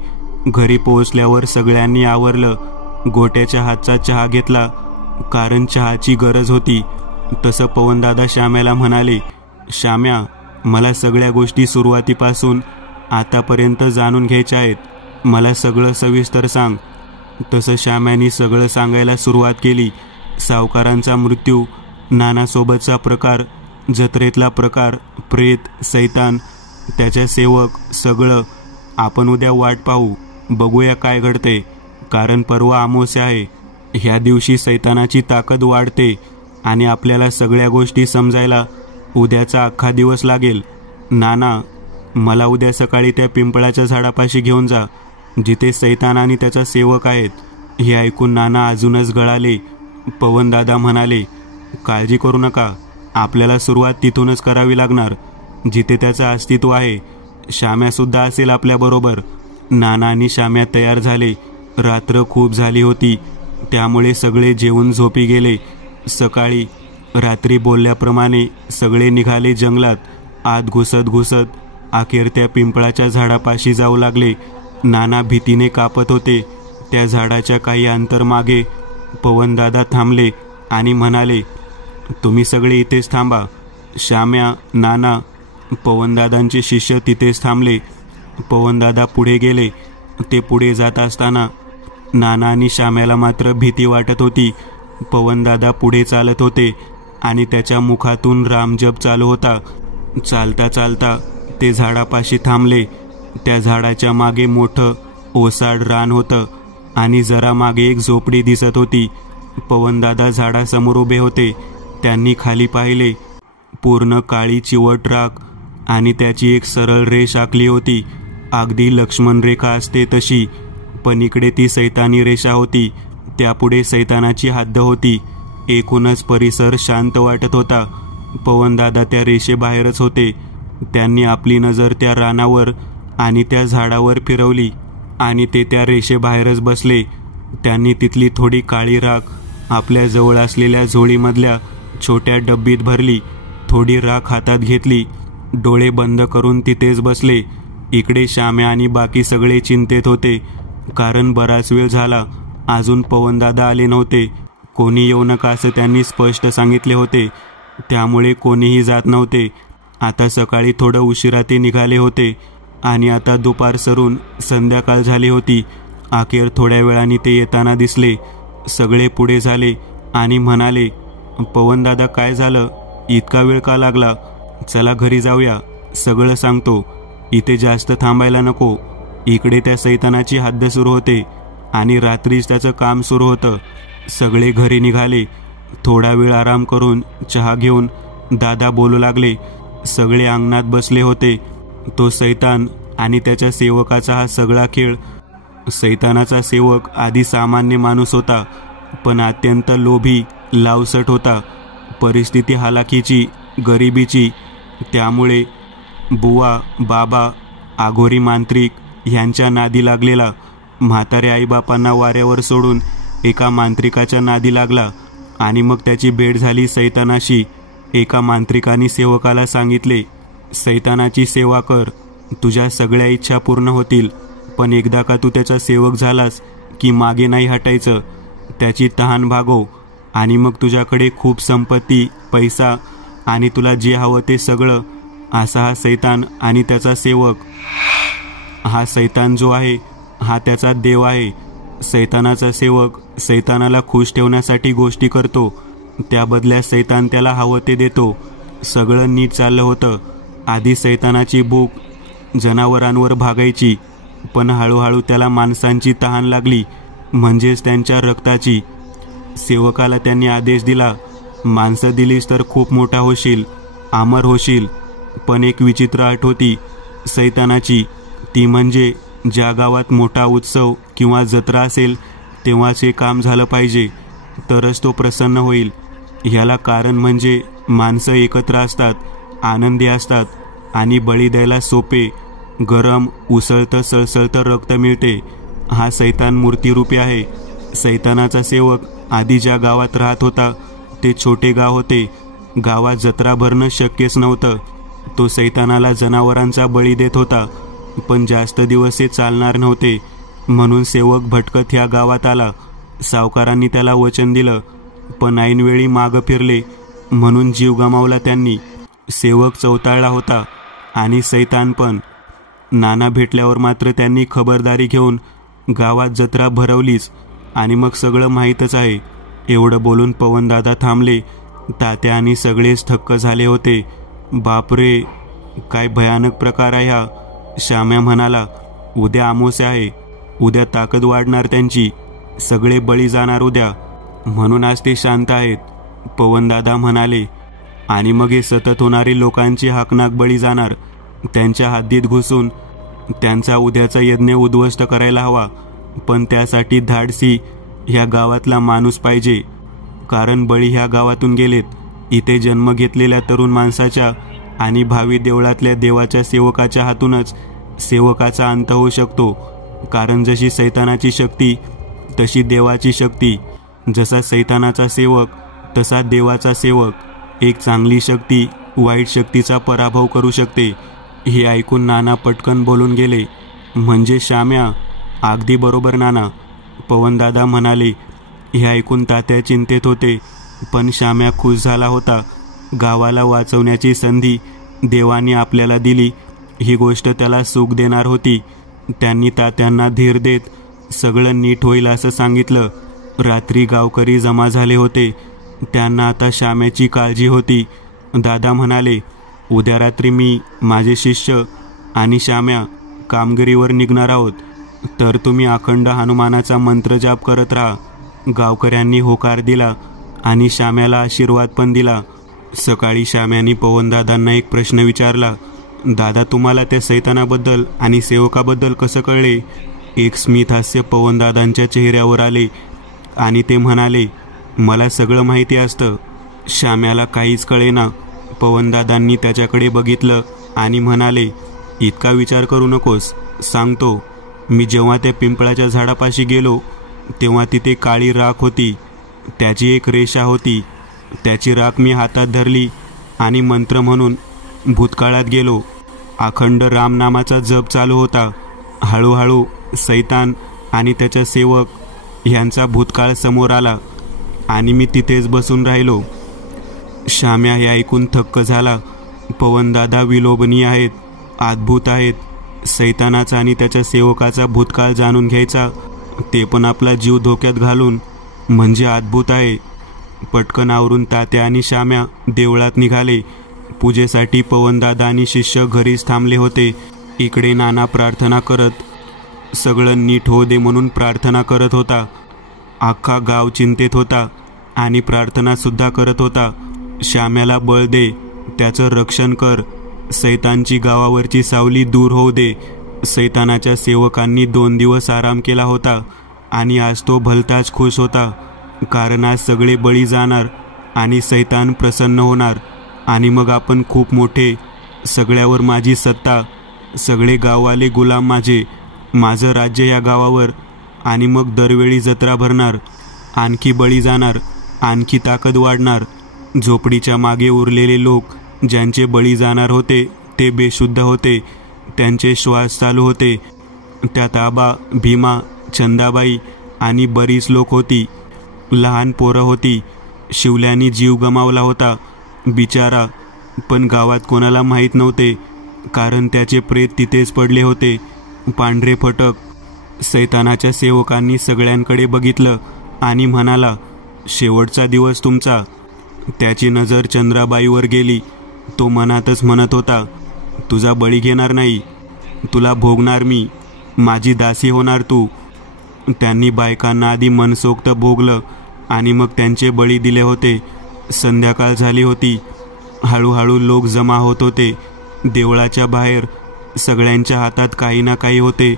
घरी पोहोचल्यावर सगळ्यांनी आवरलं. गोट्याच्या हातचा चहा घेतला, कारण चहाची गरज होती. तसं पवनदादा श्याम्याला म्हणाले, श्याम्या, मला सगळ्या गोष्टी सुरुवातीपासून आतापर्यंत जाणून घ्यायच्या आहेत. मला सगळं सविस्तर सांग. तसं श्याम्याने सगळं सांगायला सुरुवात केली. सावकारांचा मृत्यू, नानासोबतचा प्रकार, जत्रेतला प्रकार, प्रेत, सैतान, त्याच्या सेवक, सगळं. आपण उद्या वाट पाहू, बघूया काय घडते, कारण परवा अमावास्या आहे. ह्या दिवशी सैतानाची ताकद वाढते आणि आपल्याला सगळ्या गोष्टी समजायला उद्याचा अख्खा दिवस लागेल. नाना, मला उद्या सकाळी त्या पिंपळाच्या झाडापाशी घेऊन जा, जिथे सैतान आणि त्याचा सेवक आहेत. हे ऐकून नाना अजूनच गळाले. पवनदादा म्हणाले, काळजी करू नका, आपल्याला सुरुवात तिथूनच करावी लागणार, जिथे त्याचं अस्तित्व आहे. श्याम्यासुद्धा असेल आपल्याबरोबर. नाना आणि श्याम्या तयार झाले. रात्र खूप झाली होती, त्यामुळे सगळे जेवून झोपी गेले. सकाळी रात्री बोलल्याप्रमाणे सगळे निघाले जंगलात. आत घुसत घुसत अखेर त्या पिंपळाच्या झाडापाशी जाऊ लागले. नाना भीतीने कापत होते. त्या झाडाच्या काही अंतर मागे पवनदादा थांबले आणि म्हणाले, तुम्ही सगळे इथेच थांबा. श्याम्या, नाना, पवनदादांचे शिष्य तिथेच थांबले. पवनदादा पुढे गेले. ते पुढे जात असताना नाना आणि श्याम्याला मात्र भीती वाटत होती. पवनदादा पुढे चालत होते आणि त्याच्या मुखातून रामजप चालू होता. चालता चालता ते झाडापाशी थांबले. त्या झाडाच्या मागे मोठं ओसाड रान होतं आणि जरा मागे एक झोपडी दिसत होती. पवनदादा झाडासमोर उभे होते. त्यांनी खाली पाहिले. पूर्ण काळी चिवट राख आणि त्याची एक सरळ रेष आखली होती, अगदी लक्ष्मण रेखा असते तशी. पण इकडे ती सैतानी रेषा होती. त्यापुढे सैतानाची हद्द होती. एकूणच परिसर शांत वाटत होता. पवनदादा त्या रेषेबाहेरच होते. त्यांनी आपली नजर त्या रानावर आणि त्या झाडावर फिरवली आणि ते त्या रेषेबाहेरच बसले. त्यांनी तिथली थोडी काळी राख आपल्या जवळ असलेल्या झोळीमधल्या छोट्या डब्बीत भरली. थोडी राख हातात घेतली. डोळे बंद करून तिथेच बसले. इकडे श्याम्या आणि बाकी सगळे चिंतेत होते, कारण बराच वेळ झाला अजून पवनदादा आले नव्हते. कोणी येऊ नका असं त्यांनी स्पष्ट सांगितले होते, त्यामुळे कोणीही जात नव्हते. आता सकाळी थोडं उशिरा ते निघाले होते आणि आता दुपार सरून संध्याकाळ झाली होती. अखेर थोड्या वेळाने ते येताना दिसले. सगळे पुढे झाले आणि म्हणाले, पवनदादा, काय झालं? इतका वेळ का लागला? चला घरी जाऊया, सगळं सांगतो. इथे जास्त थांबायला नको. इकडे त्या सैतानाची हद्द सुरू होते आणि रात्रीच त्याचं काम सुरू होतं. सगळे घरी निघाले. थोडा वेळ आराम करून चहा घेऊन दादा बोलू लागले. सगळे अंगणात बसले होते. तो सैतान आणि त्याच्या सेवकाचा हा सगळा खेळ. सैतानाचा सेवक आधी सामान्य माणूस होता, पण अत्यंत लोभी, लावसट होता. परिस्थिती हालाकीची, गरिबीची. त्यामुळे बुवा, बाबा, आघोरी मांत्रिक ह्यांच्या नादी लागलेला. म्हातारे आईबापांना वाऱ्यावर सोडून एका मांत्रिकाच्या नादी लागला आणि मग त्याची भेट झाली सैतानाशी. एका मांत्रिकाने सेवकाला सांगितले, सैतानाची सेवा कर, तुझ्या सगळ्या इच्छा पूर्ण होतील. पण एकदा का तू त्याचा सेवक झालास की मागे नाही हटायचं. त्याची तहान भागव आणि मग तुझ्याकडे खूप संपत्ती, पैसा आणि तुला जे हवं ते सगळं. असा हा सैतान आणि त्याचा सेवक. हा सैतान जो आहे हा त्याचा देव आहे. सैतानाचा सेवक सैतानाला खुश ठेवण्यासाठी गोष्टी करतो. त्या बदल्यात सैतान त्याला हवं ते देतो. सगळं नीट चाललं होतं. आधी सैतानाची भूक जनावरांवर भागायची, पण हळूहळू त्याला माणसांची तहान लागली, म्हणजेच त्यांच्या रक्ताची. सेवकाला त्यांनी आदेश दिला, माणसं दिलीस तर खूप मोठा होशील, अमर होशील. पण एक विचित्र अट होती सैतानाची. ती म्हणजे ज्या गावात मोठा उत्सव किंवा जत्रा असेल तेव्हाच हे काम झालं पाहिजे, तरच तो प्रसन्न होईल. ह्याला कारण म्हणजे माणसं एकत्र असतात, आनंदी असतात आणि बळी द्यायला सोपे, गरम, उसळतं सळसळतं रक्त मिळते. हा सैतान मूर्तिरूपी आहे. सैतानाचा सेवक आधी ज्या गावात राहत होता ते छोटे गाव होते. गावात जत्रा भरणं शक्यच नव्हतं. तो सैतानाला जनावरांचा बळी देत होता, पण जास्त दिवस हे चालणार नव्हते. म्हणून सेवक भटकत ह्या गावात आला. सावकारांनी त्याला वचन दिलं, पण ऐनवेळी मागं फिरले म्हणून जीव गमावला त्यांनी. सेवक चौताळला होता आणि सैतान पण. नाना भेटल्यावर मात्र त्यांनी खबरदारी घेऊन गावात जत्रा भरवलीच आणि मग सगळं माहीतच आहे. एवढं बोलून पवनदादा थांबले. तात्या आणि सगळेच थक्क झाले होते. बापरे, काय भयानक प्रकार आहे हा. श्याम्या म्हणाला, उद्या अमावास्या आहे. उद्या ताकद वाढणार त्यांची. सगळे बळी जाणार उद्या, म्हणून आज ते शांत आहेत. पवनदादा म्हणाले, आणि मग हे सतत होणारे लोकांची हाकनाक बळी जाणार. त्यांच्या हद्दीत घुसून त्यांचा उद्याचा यज्ञ उद्ध्वस्त करायला हवा. पण त्यासाठी धाडसी ह्या गावातला माणूस पाहिजे. कारण बळी ह्या गावातून गेलेत. इथे जन्म घेतलेल्या तरुण माणसाच्या आणि भावी देवळातल्या देवाच्या सेवकाच्या हातूनच सेवकाचा अंत होऊ शकतो. कारण जशी सैतानाची शक्ती तशी देवाची शक्ती. जसा सैतानाचा सेवक तसा देवाचा सेवक. एक चांगली शक्ती वाईट शक्तीचा पराभव करू शकते. हे ऐकून नाना पटकन बोलून गेले, म्हणजे श्याम्या, अगदी बरोबर नाना. पवनदादा म्हणाले. हे ऐकून तात्या चिंतेत होते, पण श्याम्या खुश झाला होता. गावाला वाचवण्याची संधी देवाने आपल्याला दिली ही गोष्ट त्याला सुख देणार होती. त्यांनी तात्यांना धीर देत सगळं नीट होईल असं सांगितलं. रात्री गावकरी जमा झाले होते. त्यांना आता श्याम्याची काळजी होती. दादा म्हणाले, उद्या रात्री मी, माझे शिष्य आणि श्याम्या कामगिरीवर निघणार आहोत. तर तुम्ही अखंड हनुमानाचा मंत्र जाप करत राहा. गावकऱ्यांनी होकार दिला आणि श्याम्याला आशीर्वाद पण दिला. सकाळी श्याम्याने पवनदादांना एक प्रश्न विचारला, दादा, तुम्हाला त्या सैतानाबद्दल आणि सेवकाबद्दल कसं कळले? एक स्मित हास्य पवनदादांच्या चेहऱ्यावर आले आणि ते म्हणाले, मला सगळं माहिती असतं. श्याम्याला काहीच कळेना. पवनदादांनी त्याच्याकडे बघितलं आणि म्हणाले, इतका विचार करू नकोस, सांगतो. मी जेव्हा त्या पिंपळाच्या झाडापाशी गेलो तेव्हा तिथे काळी राख होती. त्याची एक रेषा होती. त्याची राख मी हातात धरली आणि मंत्र म्हणून भूतकाळात गेलो. अखंड रामनामाचा जप चालू होता. हळूहळू सैतान आणि त्याचा सेवक यांचा भूतकाळ समोर आला आणि मी तिथेच बसून राहिलो. श्याम्या हे ऐकून थक्क झाला. पवनदादा विलोभनीय आहेत, अद्भुत आहेत. सैतानाचा आणि त्याच्या सेवकाचा भूतकाळ जाणून घ्यायचा, ते पण आपला जीव धोक्यात घालून, म्हणजे अद्भुत आहे. पटकन आवरून तात्या आणि श्याम्या देवळात निघाले. पूजेसाठी पवनदादा आणि शिष्य घरीच थांबले होते. इकडे नाना प्रार्थना करत सगळं नीट होऊ दे म्हणून प्रार्थना करत होता. अख्खा गाव चिंतेत होता आणि प्रार्थनासुद्धा करत होता. श्याम्याला बळ दे, त्याचं रक्षण कर. सैतानची गावावरची सावली दूर होऊ दे. सैतानाच्या सेवकांनी 2 दिवस आराम केला होता आणि आज तो भलताच खुश होता. कारण आज सगळे बळी जाणार आणि सैतान प्रसन्न होणार आणि मग आपण खूप मोठे. सगळ्यावर माझी सत्ता, सगळे गाववाले गुलाम माझे, माझं राज्य या गावावर. आणि मग दरवेळी जत्रा भरणार, आणखी बळी जाणार, आणखी ताकद वाढणार. झोपडीच्या मागे उरलेले लोक ज्यांचे बळी जाणार होते ते बेशुद्ध होते. त्यांचे श्वास चालू होते. त्यात आबा, भीमा, चंदाबाई आणि बरीच लोक होती. लहान पोरं होती. शिवल्यानी जीव गमावला होता बिचारा, पण गावात कोणाला माहीत नव्हते. कारण त्याचे प्रेत तिथेच पडले होते, पांढरे फटक. सैतानाच्या सेवकांनी सगळ्यांकडे बघितलं आणि म्हणाला, शेवटचा दिवस तुमचा. त्याची नजर चंद्राबाईवर गेली. तो मनातच म्हणत होता, तुझा बळी घेणार नाही, तुला भोगणार मी, माझी दासी होणार तू. त्यांनी बायकांना आधी मनसोक्त भोगलं आणि मग त्यांचे बळी दिले होते. संध्याकाळ झाली होती. हळूहळू लोक जमा होत होते. देवळाच्या बाहेर सगळ्यांच्या हातात काही ना काही होते.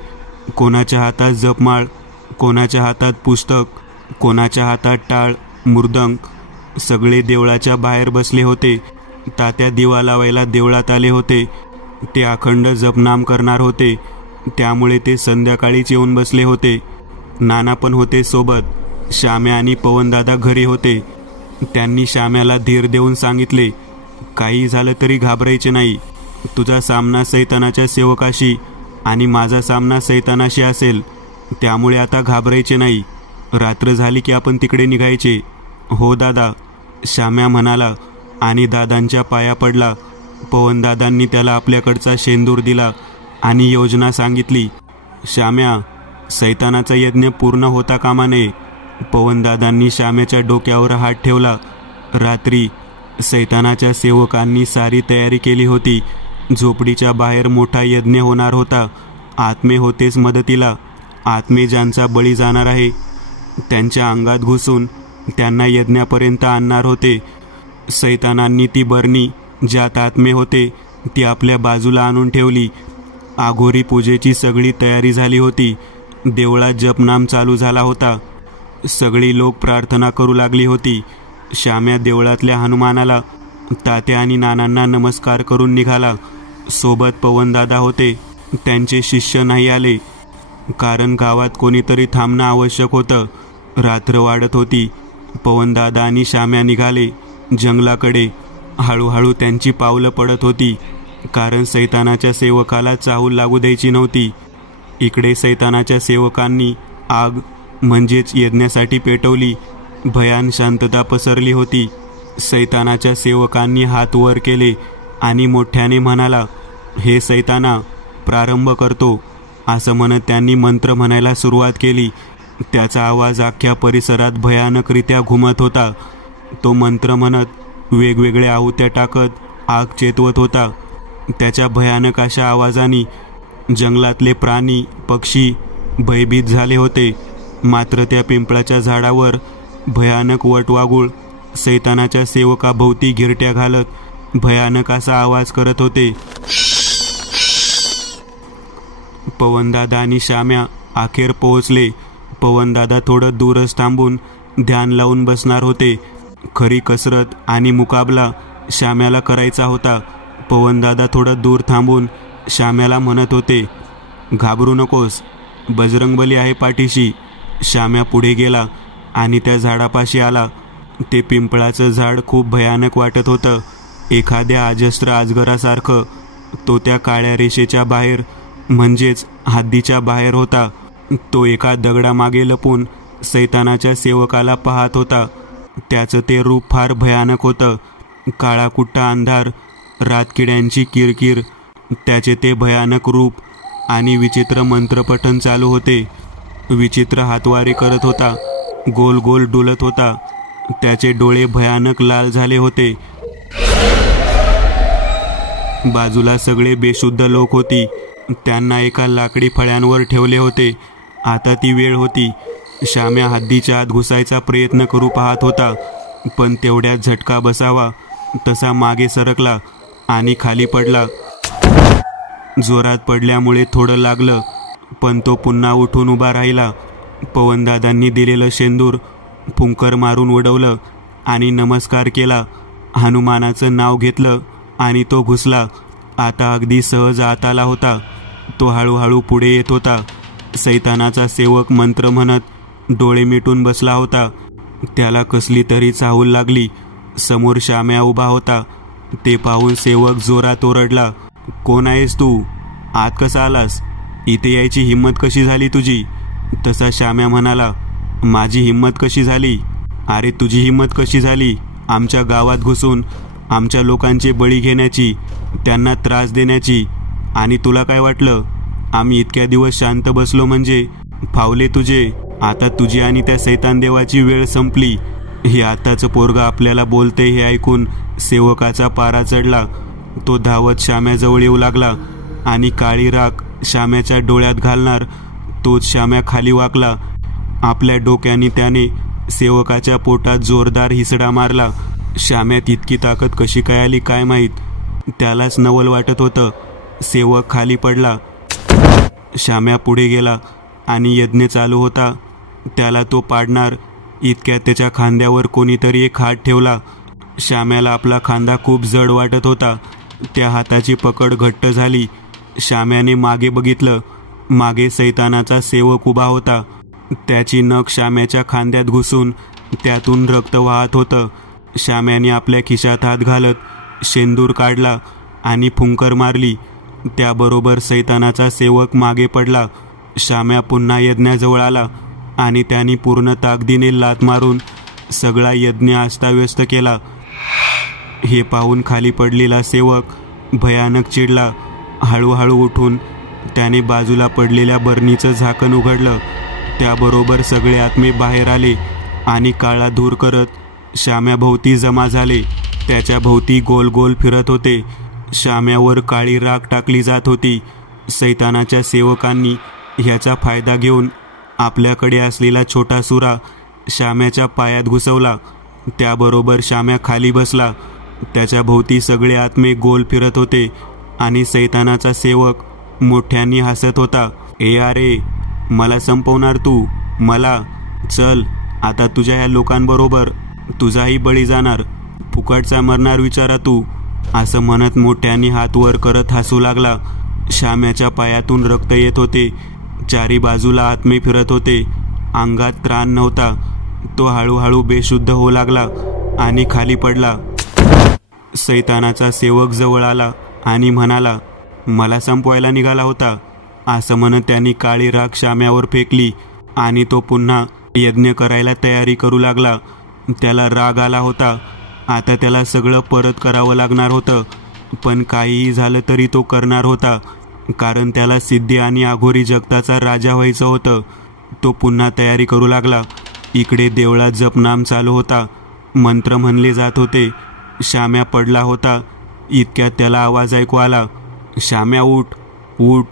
कोणाच्या हातात जपमाळ, कोणाच्या हातात पुस्तक, कोणाच्या हातात टाळ, मृदंग. सगळे देवळाच्या बाहेर बसले होते. तात्या दिवा लावायला देवळात आले होते. ते अखंड जपनाम करणार होते. त्यामुळे ते संध्याकाळीच येऊन बसले होते. नाना पण होते सोबत. श्याम्या आणि पवनदादा घरी होते. त्यांनी श्याम्याला धीर देऊन सांगितले, काही झालं तरी घाबरायचे नाही. तुझा सामना सैतानाच्या सेवकाशी आणि माझा सामना सैतानाशी असेल, त्यामुळे आता घाबरायचे नाही. रात्र झाली की आपण तिकडे निघायचे. हो दादा, श्याम्या म्हणाला आणि दादांच्या पाया पडला. पवनदादांनी त्याला आपल्याकडचा शेंदूर दिला आणि योजना सांगितली. श्याम्या, सैतानाचा यज्ञ पूर्ण होता कामा नये. पवनदादांनी श्याम्याच्या डोक्यावर हात ठेवला. रात्री सैतानाच्या सेवकांनी सारी तयारी केली होती. झोपडीच्या बाहेर मोठा यज्ञ होणार होता. आत्मे होतेच मदतीला. आत्मे ज्यांचा बळी जाणार आहे त्यांच्या अंगात घुसून त्यांना यज्ञापर्यंत आणणार होते. सैतानांनी ती बरणी ज्यात आत्मे होते ती आपल्या बाजूला आणून ठेवली. आघोरी पूजेची सगळी तयारी झाली होती. देवळात जपनाम चालू झाला होता. सगळी लोक प्रार्थना करू लागली होती. श्याम्या देवळातल्या हनुमानाला, तात्या आणि नानांना नमस्कार करून निघाला. सोबत पवनदादा होते. त्यांचे शिष्य नाही आले, कारण गावात कोणीतरी थांबणं आवश्यक होतं. रात्र वाढत होती. पवनदादा आणि श्याम्या निघाले जंगलाकडे. हळूहळू त्यांची पावलं पडत होती, कारण सैतानाच्या सेवकाला चाहूल लागू द्यायची नव्हती. इकडे सैतानाच्या सेवकांनी आग म्हणजेच यज्ञासाठी पेटवली. भयान शांतता पसरली होती. सैतानाच्या सेवकांनी हात वर केले आणि मोठ्याने म्हणाला, हे सैताना, प्रारंभ करतो. असं म्हणत त्यांनी मंत्र म्हणायला सुरुवात केली. त्याचा आवाज अख्ख्या परिसरात भयानकरित्या घुमत होता. तो मंत्र म्हणत वेगवेगळ्या आहुत्या टाकत आग चेतवत होता. त्याच्या भयानक अशा आवाजाने जंगलातले प्राणी पक्षी भयभीत झाले होते. मात्र त्या पिंपळाच्या झाडावर भयानक वटवाघूळ सैतानाच्या सेवकाभोवती गिरट्या घालत भयानक असा आवाज करत होते. पवनदादा आणि श्याम्या अखेर पोहोचले. पवनदादा थोडं दूरच थांबून ध्यान लावून बसणार होते. खरी कसरत आणि मुकाबला श्याम्याला करायचा होता. पवनदादा थोडं दूर थांबून श्याम्याला म्हणत होते, घाबरू नकोस, बजरंगबली आहे पाठीशी. श्याम्या पुढे गेला आणि त्या झाडापाशी आला. ते पिंपळाचं झाड खूप भयानक वाटत होतं, एखाद्या अजस्त्र अजगरासारखं. तो त्या काळ्या रेषेच्या बाहेर म्हणजेच हद्दीच्या बाहेर होता. तो एका दगडामागे लपून सैतानाच्या सेवकाला पाहत होता. त्याचं ते रूप फार भयानक होतं. काळाकुट्टा अंधार, रातकिड्यांची किरकिर, त्याचे ते भयानक रूप आणि विचित्र मंत्रपठण चालू होते. विचित्र हातवारे करत होता, गोल गोल डुलत होता. त्याचे डोळे भयानक लाल झाले होते. बाजूला सगळे बेशुद्ध लोक होती. त्यांना एका लाकडी फळ्यांवर ठेवले होते. आता ती वेळ होती. श्याम्या हद्दीच्या आत घुसायचा प्रयत्न करू पाहत होता, पण तेवढ्यात झटका बसावा तसा मागे सरकला आणि खाली पडला. जोरात पडल्यामुळे थोडं लागलं, पण तो पुन्हा उठून उभा राहिला. पवनदादांनी दिलेलं शेंदूर फुंकर मारून उडवलं आणि नमस्कार केला. हनुमानाचं नाव घेतलं आणि तो घुसला. आता अगदी सहज आत आला होता. तो हळूहळू पुढे येत होता. सैतानाचा सेवक मंत्र म्हणत डोळे मिटून बसला होता. त्याला कसली तरी चाहूल लागली. समोर श्याम्या उभा होता. ते पाहून सेवक जोरात ओरडला, कोण आहेस तू? आत कसा आलास? इथे यायची हिंमत कशी झाली तुझी? तसा श्याम्या म्हणाला, माझी हिंमत कशी झाली? अरे तुझी हिंमत कशी झाली आमच्या गावात घुसून आमच्या लोकांचे बळी घेण्याची, त्यांना त्रास देण्याची? आणि तुला काय वाटलं आम्ही इतक्या दिवस शांत बसलो म्हणजे फावले तुझे? आता तुझी आणि त्या सैतान देवाची वेळ संपली. हे आताचं पोरगा आपल्याला बोलते हे ऐकून सेवकाचा पारा चढला. तो धावत श्याम्याजवळ येऊ लागला आणि काळी राख श्याम्याच्या डोळ्यात घालणार तोच श्याम्या खाली वाकला. आपल्या डोक्याने त्याने सेवकाच्या पोटात जोरदार हिसडा मारला. श्याम्यात इतकी ताकद कशी काय आली काय माहीत. त्यालाच नवल वाटत होतं. सेवक खाली पडला. श्याम्या पुढे गेला आणि यज्ञ चालू होता. त्याला तो पाडणार इतक्यात त्याच्या खांद्यावर कोणीतरी एक हात ठेवला. श्याम्याला आपला खांदा खूप जड वाटत होता. त्या हाताची पकड घट्ट झाली. श्याम्याने मागे बघितलं. मागे सैतानाचा सेवक उभा होता. त्याची नख श्याम्याच्या खांद्यात घुसून त्यातून रक्त वाहत होतं. श्याम्याने आपल्या खिशात हात घालत शेंदूर काढला आणि फुंकर मारली. त्याबरोबर सैतानाचा सेवक मागे पडला. श्याम्या पुन्हा यज्ञाजवळ आला आणि त्यांनी पूर्ण ताकदीने लात मारून सगळा यज्ञ अस्ताव्यस्त केला. हे पाहून खाली पडलेला सेवक भयानक चिडला. हळूहळू उठून त्याने बाजूला पडलेल्या बरणीचं झाकण उघडलं. त्याबरोबर सगळे आत्मे बाहेर आले आणि काळा धूर करत श्याम्याभोवती जमा झाले. त्याच्या भोवती गोल गोल फिरत होते. श्याम्यावर काळी राख टाकली जात होती. सैतानाच्या सेवकांनी ह्याचा फायदा घेऊन आपल्याकडे असलेला छोटा सुरा श्याम्याच्या पायात घुसवला. त्याबरोबर श्याम्या खाली बसला. त्याच्या भोवती सगळे आत्मे गोल फिरत होते आणि सैतानाचा सेवक मोठ्यांनी हसत होता. ए अरे, मला संपवणार तू? मला? चल, आता तुझ्या ह्या लोकांबरोबर तुझाही बळी जाणार. फुकटचा मरणार विचारा तू, असं म्हणत मोठ्यांनी हात वर करत हसू लागला. श्याम्याच्या पायातून रक्त येत होते. चारी बाजूला आत्मे फिरत होते. अंगात त्राण नव्हता. तो हळूहळू बेशुद्ध होऊ लागला आणि खाली पडला. सैतानाचा सेवक जवळ आला आणि म्हणाला, मला संपवायला निघाला होता, असं म्हणत त्यांनी काळी राख श्याम्यावर फेकली आणि तो पुन्हा यज्ञ करायला तयारी करू लागला. त्याला राग आला होता. आता त्याला सगळं परत करावं लागणार होतं. पण काहीही झालं तरी तो करणार होता, कारण त्याला सिद्धी आणि आघोरी जगताचा राजा व्हायचं होतं. तो पुन्हा तयारी करू लागला. इकडे देवळात जपनाम चालू होता. मंत्र म्हणले जात होते. श्याम्या पडला होता. इतक्यात त्याला आवाज ऐकू आला, श्याम्या उठ, उठ,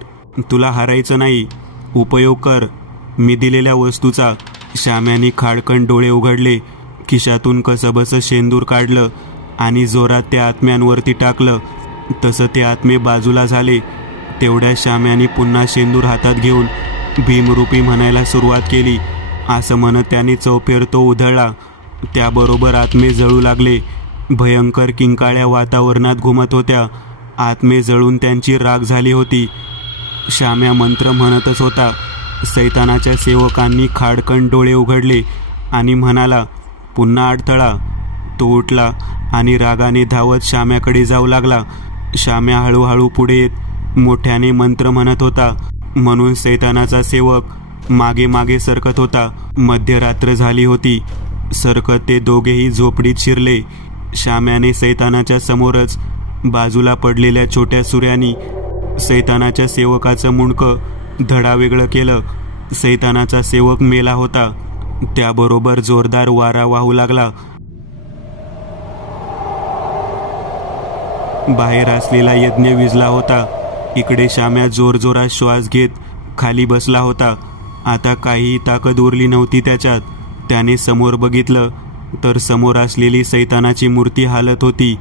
तुला हारायचं नाही, उपयोग कर मी दिलेल्या वस्तूचा. श्याम्याने खाडकन डोळे उघडले. खिशातून कसंबसं शेंदूर काढलं आणि जोरात त्या आत्म्यांवरती टाकलं. तसं ते आत्मे बाजूला झाले. तेवढ्या श्याम्याने पुन्हा शेंदूर हातात घेऊन भीमरूपी म्हणायला सुरुवात केली. असं म्हणत त्याने चौफेर तो उधळला. त्याबरोबर आत्मे जळू लागले. भयंकर किंकाळ्या वातावरणात घुमत होत्या. आत्मे जळून त्यांची राख झाली होती. श्याम्या मंत्र म्हणतच होता. सैतानाच्या सेवकांनी खाडकन डोळे उघडले आणि म्हणाला, पुन्हा अडथळा. तो उठला आणि रागाने धावत श्याम्याकडे जाऊ लागला. श्याम्या हळूहळू पुढे येत मोठ्याने मंत्र म्हणत होता. म्हणून सैतानाचा सेवक मागे मागे सरकत होता. मध्यरात्र झाली होती. सरकत ते दोघेही झोपडीत शिरले. श्याम्याने सैतानाच्या समोरच बाजूला पडलेल्या छोट्या सुऱ्यानी सैतानाच्या सेवकाचं मुंडकं धडावेगळं केलं. सैतानाचा सेवक मेला होता. त्याबरोबर जोरदार वारा वाहू लागला. बाहेर असलेला यज्ञ विझला होता. इकडे श्याम्या जोरजोरात श्वास घेत खाली बसला होता. आता काहीही ताकद उरली नव्हती त्याच्यात. त्याने समोर बघितलं तर समोर असलेली सैतानाची मूर्ती हालत होती.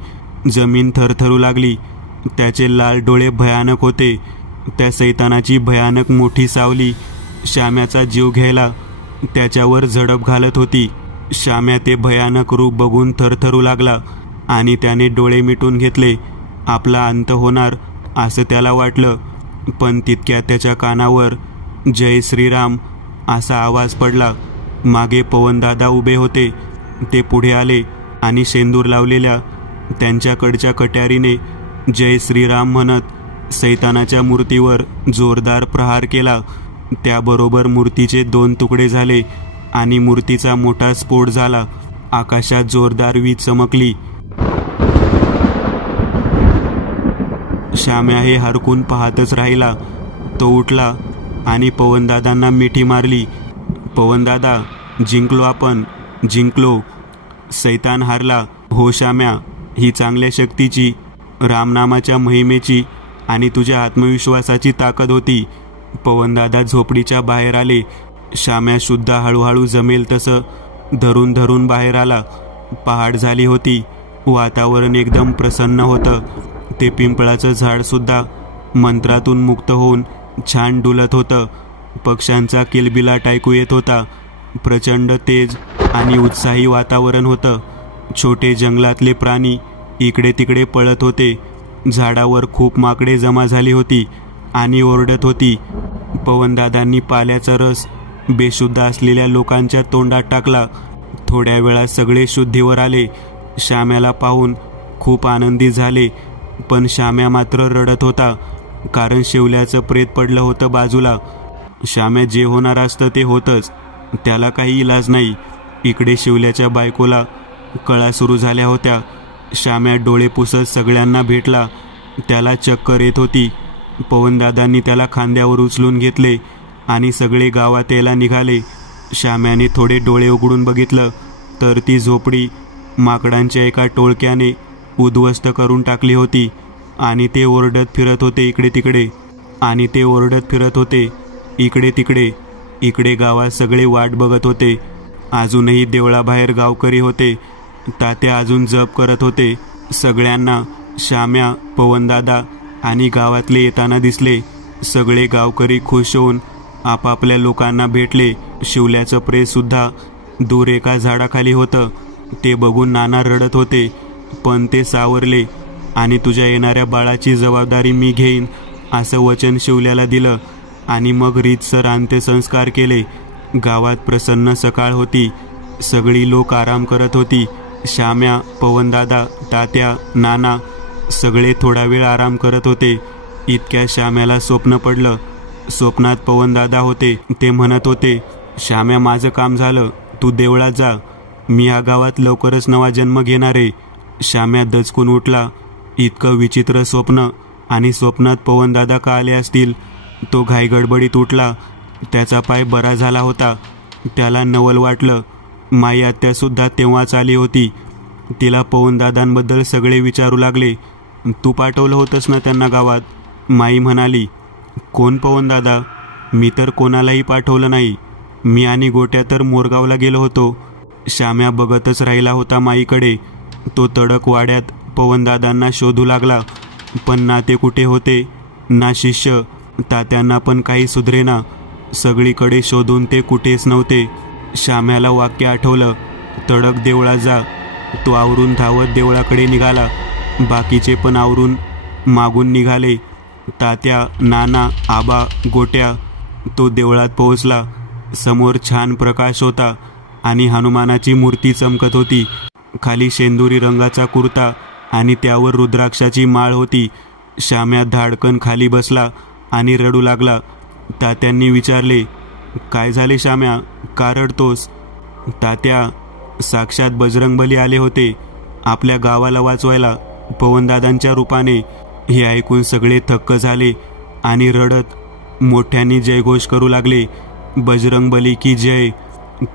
जमीन थरथरू लागली. त्याचे लाल डोळे भयानक होते. त्या सैतानाची भयानक मोठी सावली श्याम्याचा जीव घ्यायला त्याच्यावर झडप घालत होती. श्याम्या ते भयानक रूप बघून थरथरू लागला आणि त्याने डोळे मिटून घेतले. आपला अंत होणार असं त्याला वाटलं. पण तितक्यात त्याच्या कानावर जय श्रीराम असा आवाज पडला. मागे पवनदादा उभे होते. ते पुढे आले आणि शेंदूर लावलेल्या त्यांच्याकडच्या कट्यारीने जय श्रीराम म्हणत सैतानाच्या मूर्तीवर जोरदार प्रहार केला. त्याबरोबर मूर्तीचे 2 तुकडे झाले आणि मूर्तीचा मोठा स्फोट झाला. आकाशात जोरदार वीज चमकली. श्याम्या हे हरकून पाहतच राहिला. तो उठला आणि पवनदादांना मिठी मारली. पवनदादा, जिंकलो आपण, जिंकलो. सैतान हारला. हो श्याम्या, ही चांगल्या शक्तीची, रामनामाच्या महिमेची आणि तुझ्या आत्मविश्वासाची ताकद होती. पवनदादा झोपडीच्या बाहेर आले. श्याम्या सुद्धा हळूहळू जमेल तसं धरून धरून बाहेर आला. पहाट झाली होती. वातावरण एकदम प्रसन्न होतं. ते पिंपळाचं झाड सुद्धा मंत्रातून मुक्त होऊन छान डुलत होतं. पक्ष्यांचा किलबिलाट ऐकू येत होता. प्रचंड तेज आणि उत्साही वातावरण होतं. छोटे जंगलातले प्राणी इकडे तिकडे पळत होते. झाडावर खूप माकडे जमा झाली होती आणि ओरडत होती. पवनदादांनी पाल्याचा रस बेशुद्ध असलेल्या लोकांच्या तोंडात टाकला. थोड्या वेळात सगळे शुद्धीवर आले. श्याम्याला पाहून खूप आनंदी झाले, पण श्याम्या मात्र रडत होता, कारण शिवल्याचं प्रेत पडलं होतं बाजूला. श्याम्या जे होणार असतं ते होतंच, त्याला काही इलाज नाही. इकडे शिवल्याच्या बायकोला कळा सुरू झाल्या होत्या. श्याम्या डोळे पुसत सगळ्यांना भेटला. त्याला चक्कर येत होती. पवनदादांनी त्याला खांद्यावर उचलून घेतले आणि सगळे गावात यायला निघाले. श्याम्याने थोडे डोळे उघडून बघितलं तर ती झोपडी माकडांच्या एका टोळक्याने उद्ध्वस्त करून टाकली होती आणि ते ओरडत फिरत होते इकडे तिकडे. इकडे गावात सगळे वाट बघत होते. अजूनही देवळाबाहेर गावकरी होते. तात्या अजून जप करत होते. सगळ्यांना श्याम्या, पवनदादा आणि गावातले येताना दिसले. सगळे गावकरी खुश होऊन आपापल्या लोकांना भेटले. शिवल्याचं प्रेत सुद्धा दूर एका झाडाखाली होतं. ते बघून नाना रडत होते, पण ते सावरले आणि तुझ्या येणाऱ्या बाळाची जबाबदारी मी घेईन असं वचन शिवल्याला दिलं आणि मग रीतसर अंत्यसंस्कार केले. गावात प्रसन्न सकाळ होती. सगळी लोक आराम करत होती. श्याम्या, पवनदादा, तात्या, नाना सगळे थोडा वेळ आराम करत होते. इतक्या श्याम्याला स्वप्न पडलं. स्वप्नात पवनदादा होते. ते म्हणत होते, श्याम्या, माझं काम झालं, तू देवळात जा. मी या गावात लवकरच नवा जन्म घेणार आहे. श्याम्या दचकून उठला. इतकं विचित्र स्वप्न, आणि स्वप्नात पवनदादा का आले असतील? तो घाईगडबडीत उठला. त्याचा पाय बरा झाला होता. त्याला नवल वाटलं. माई आत्यासुद्धा तेव्हाच आली होती. तिला पवनदादांबद्दल सगळे विचारू लागले. तू पाठवलं होतंस ना त्यांना गावात? माई म्हणाली, कोण पवनदादा? मी तर कोणालाही पाठवलं नाही. मी आणि गोट्या तर मोरगावला गेलो होतो. श्याम्या बघतच राहिला होता माईकडे. तो तडक वाड्यात पवनदादांना शोधू लागला, पण ना ते कुठे होते, ना शिष्य. तात्यांना पण काही सुधरेना. सगळीकडे शोधून ते कुठेच नव्हते. श्याम्याला वाक्य आठवलं, तडक देवळात जा. तो आवरून धावत देवळाकडे निघाला. बाकीचे पण आवरून मागून निघाले. तात्या, नाना, आबा, गोट्या. तो देवळात पोहोचला. समोर छान प्रकाश होता आणि हनुमानाची मूर्ती चमकत होती. खाली शेंदुरी रंगाचा कुर्ता आणि त्यावर रुद्राक्षाची माळ होती. श्याम्या धाडकन खाली बसला आणि रडू लागला. तात्यांनी विचारले, काय झाले श्याम्या, का रडतोस? तात्या, साक्षात बजरंगबली आले होते आपल्या गावाला वाचवायला, पवनदादांच्या रूपाने. हे ऐकून सगळे थक्क झाले आणि रडत मोठ्यांनी जयघोष करू लागले, बजरंगबली की जय.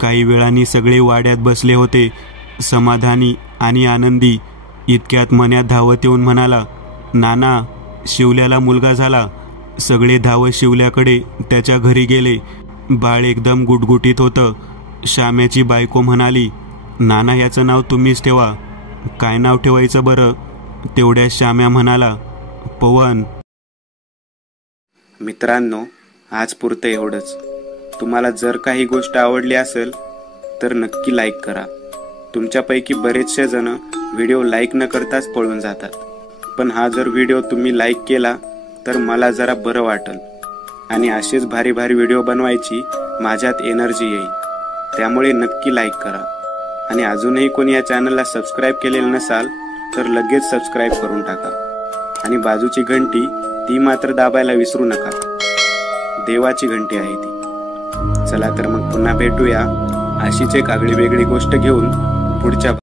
काही वेळांनी सगळे वाड्यात बसले होते, समाधानी आणि आनंदी. इतक्यात मन्या धावत येऊन म्हणाला, नाना, शिवल्याला मुलगा झाला. सगळे धावत शिवल्याकडे त्याच्या घरी गेले. बाळ एकदम गुटगुटीत होतं. श्याम्याची बायको म्हणाली, नाना, याचं नाव तुम्हीच ठेवा. काय नाव ठेवायचं बरं? तेवढ्या श्याम्या म्हणाला, पवन. मित्रांनो, आज पुरतं एवढंच. तुम्हाला जर काही गोष्ट आवडली असेल तर नक्की लाईक करा. तुमच्यापैकी बरेचसे जण व्हिडिओ लाईक न करताच पळून जातात, पण हा जर व्हिडिओ तुम्ही लाईक केला तर मला जरा बरं वाटेल आणि असेच भारी भारी व्हिडिओ बनवायची माझ्यात एनर्जी येईल. त्यामुळे नक्की लाईक करा. आणि अजूनही कोणी या चॅनलला सबस्क्राईब केलेलं नसाल तर लगेच सबस्क्राईब करून टाका. आणि बाजूची घंटी ती मात्र दाबायला विसरू नका. देवाची घंटी आहे ती. चला तर मग पुन्हा भेटूया अशीच एक आगळी वेगळी गोष्ट घेऊन पुढच्या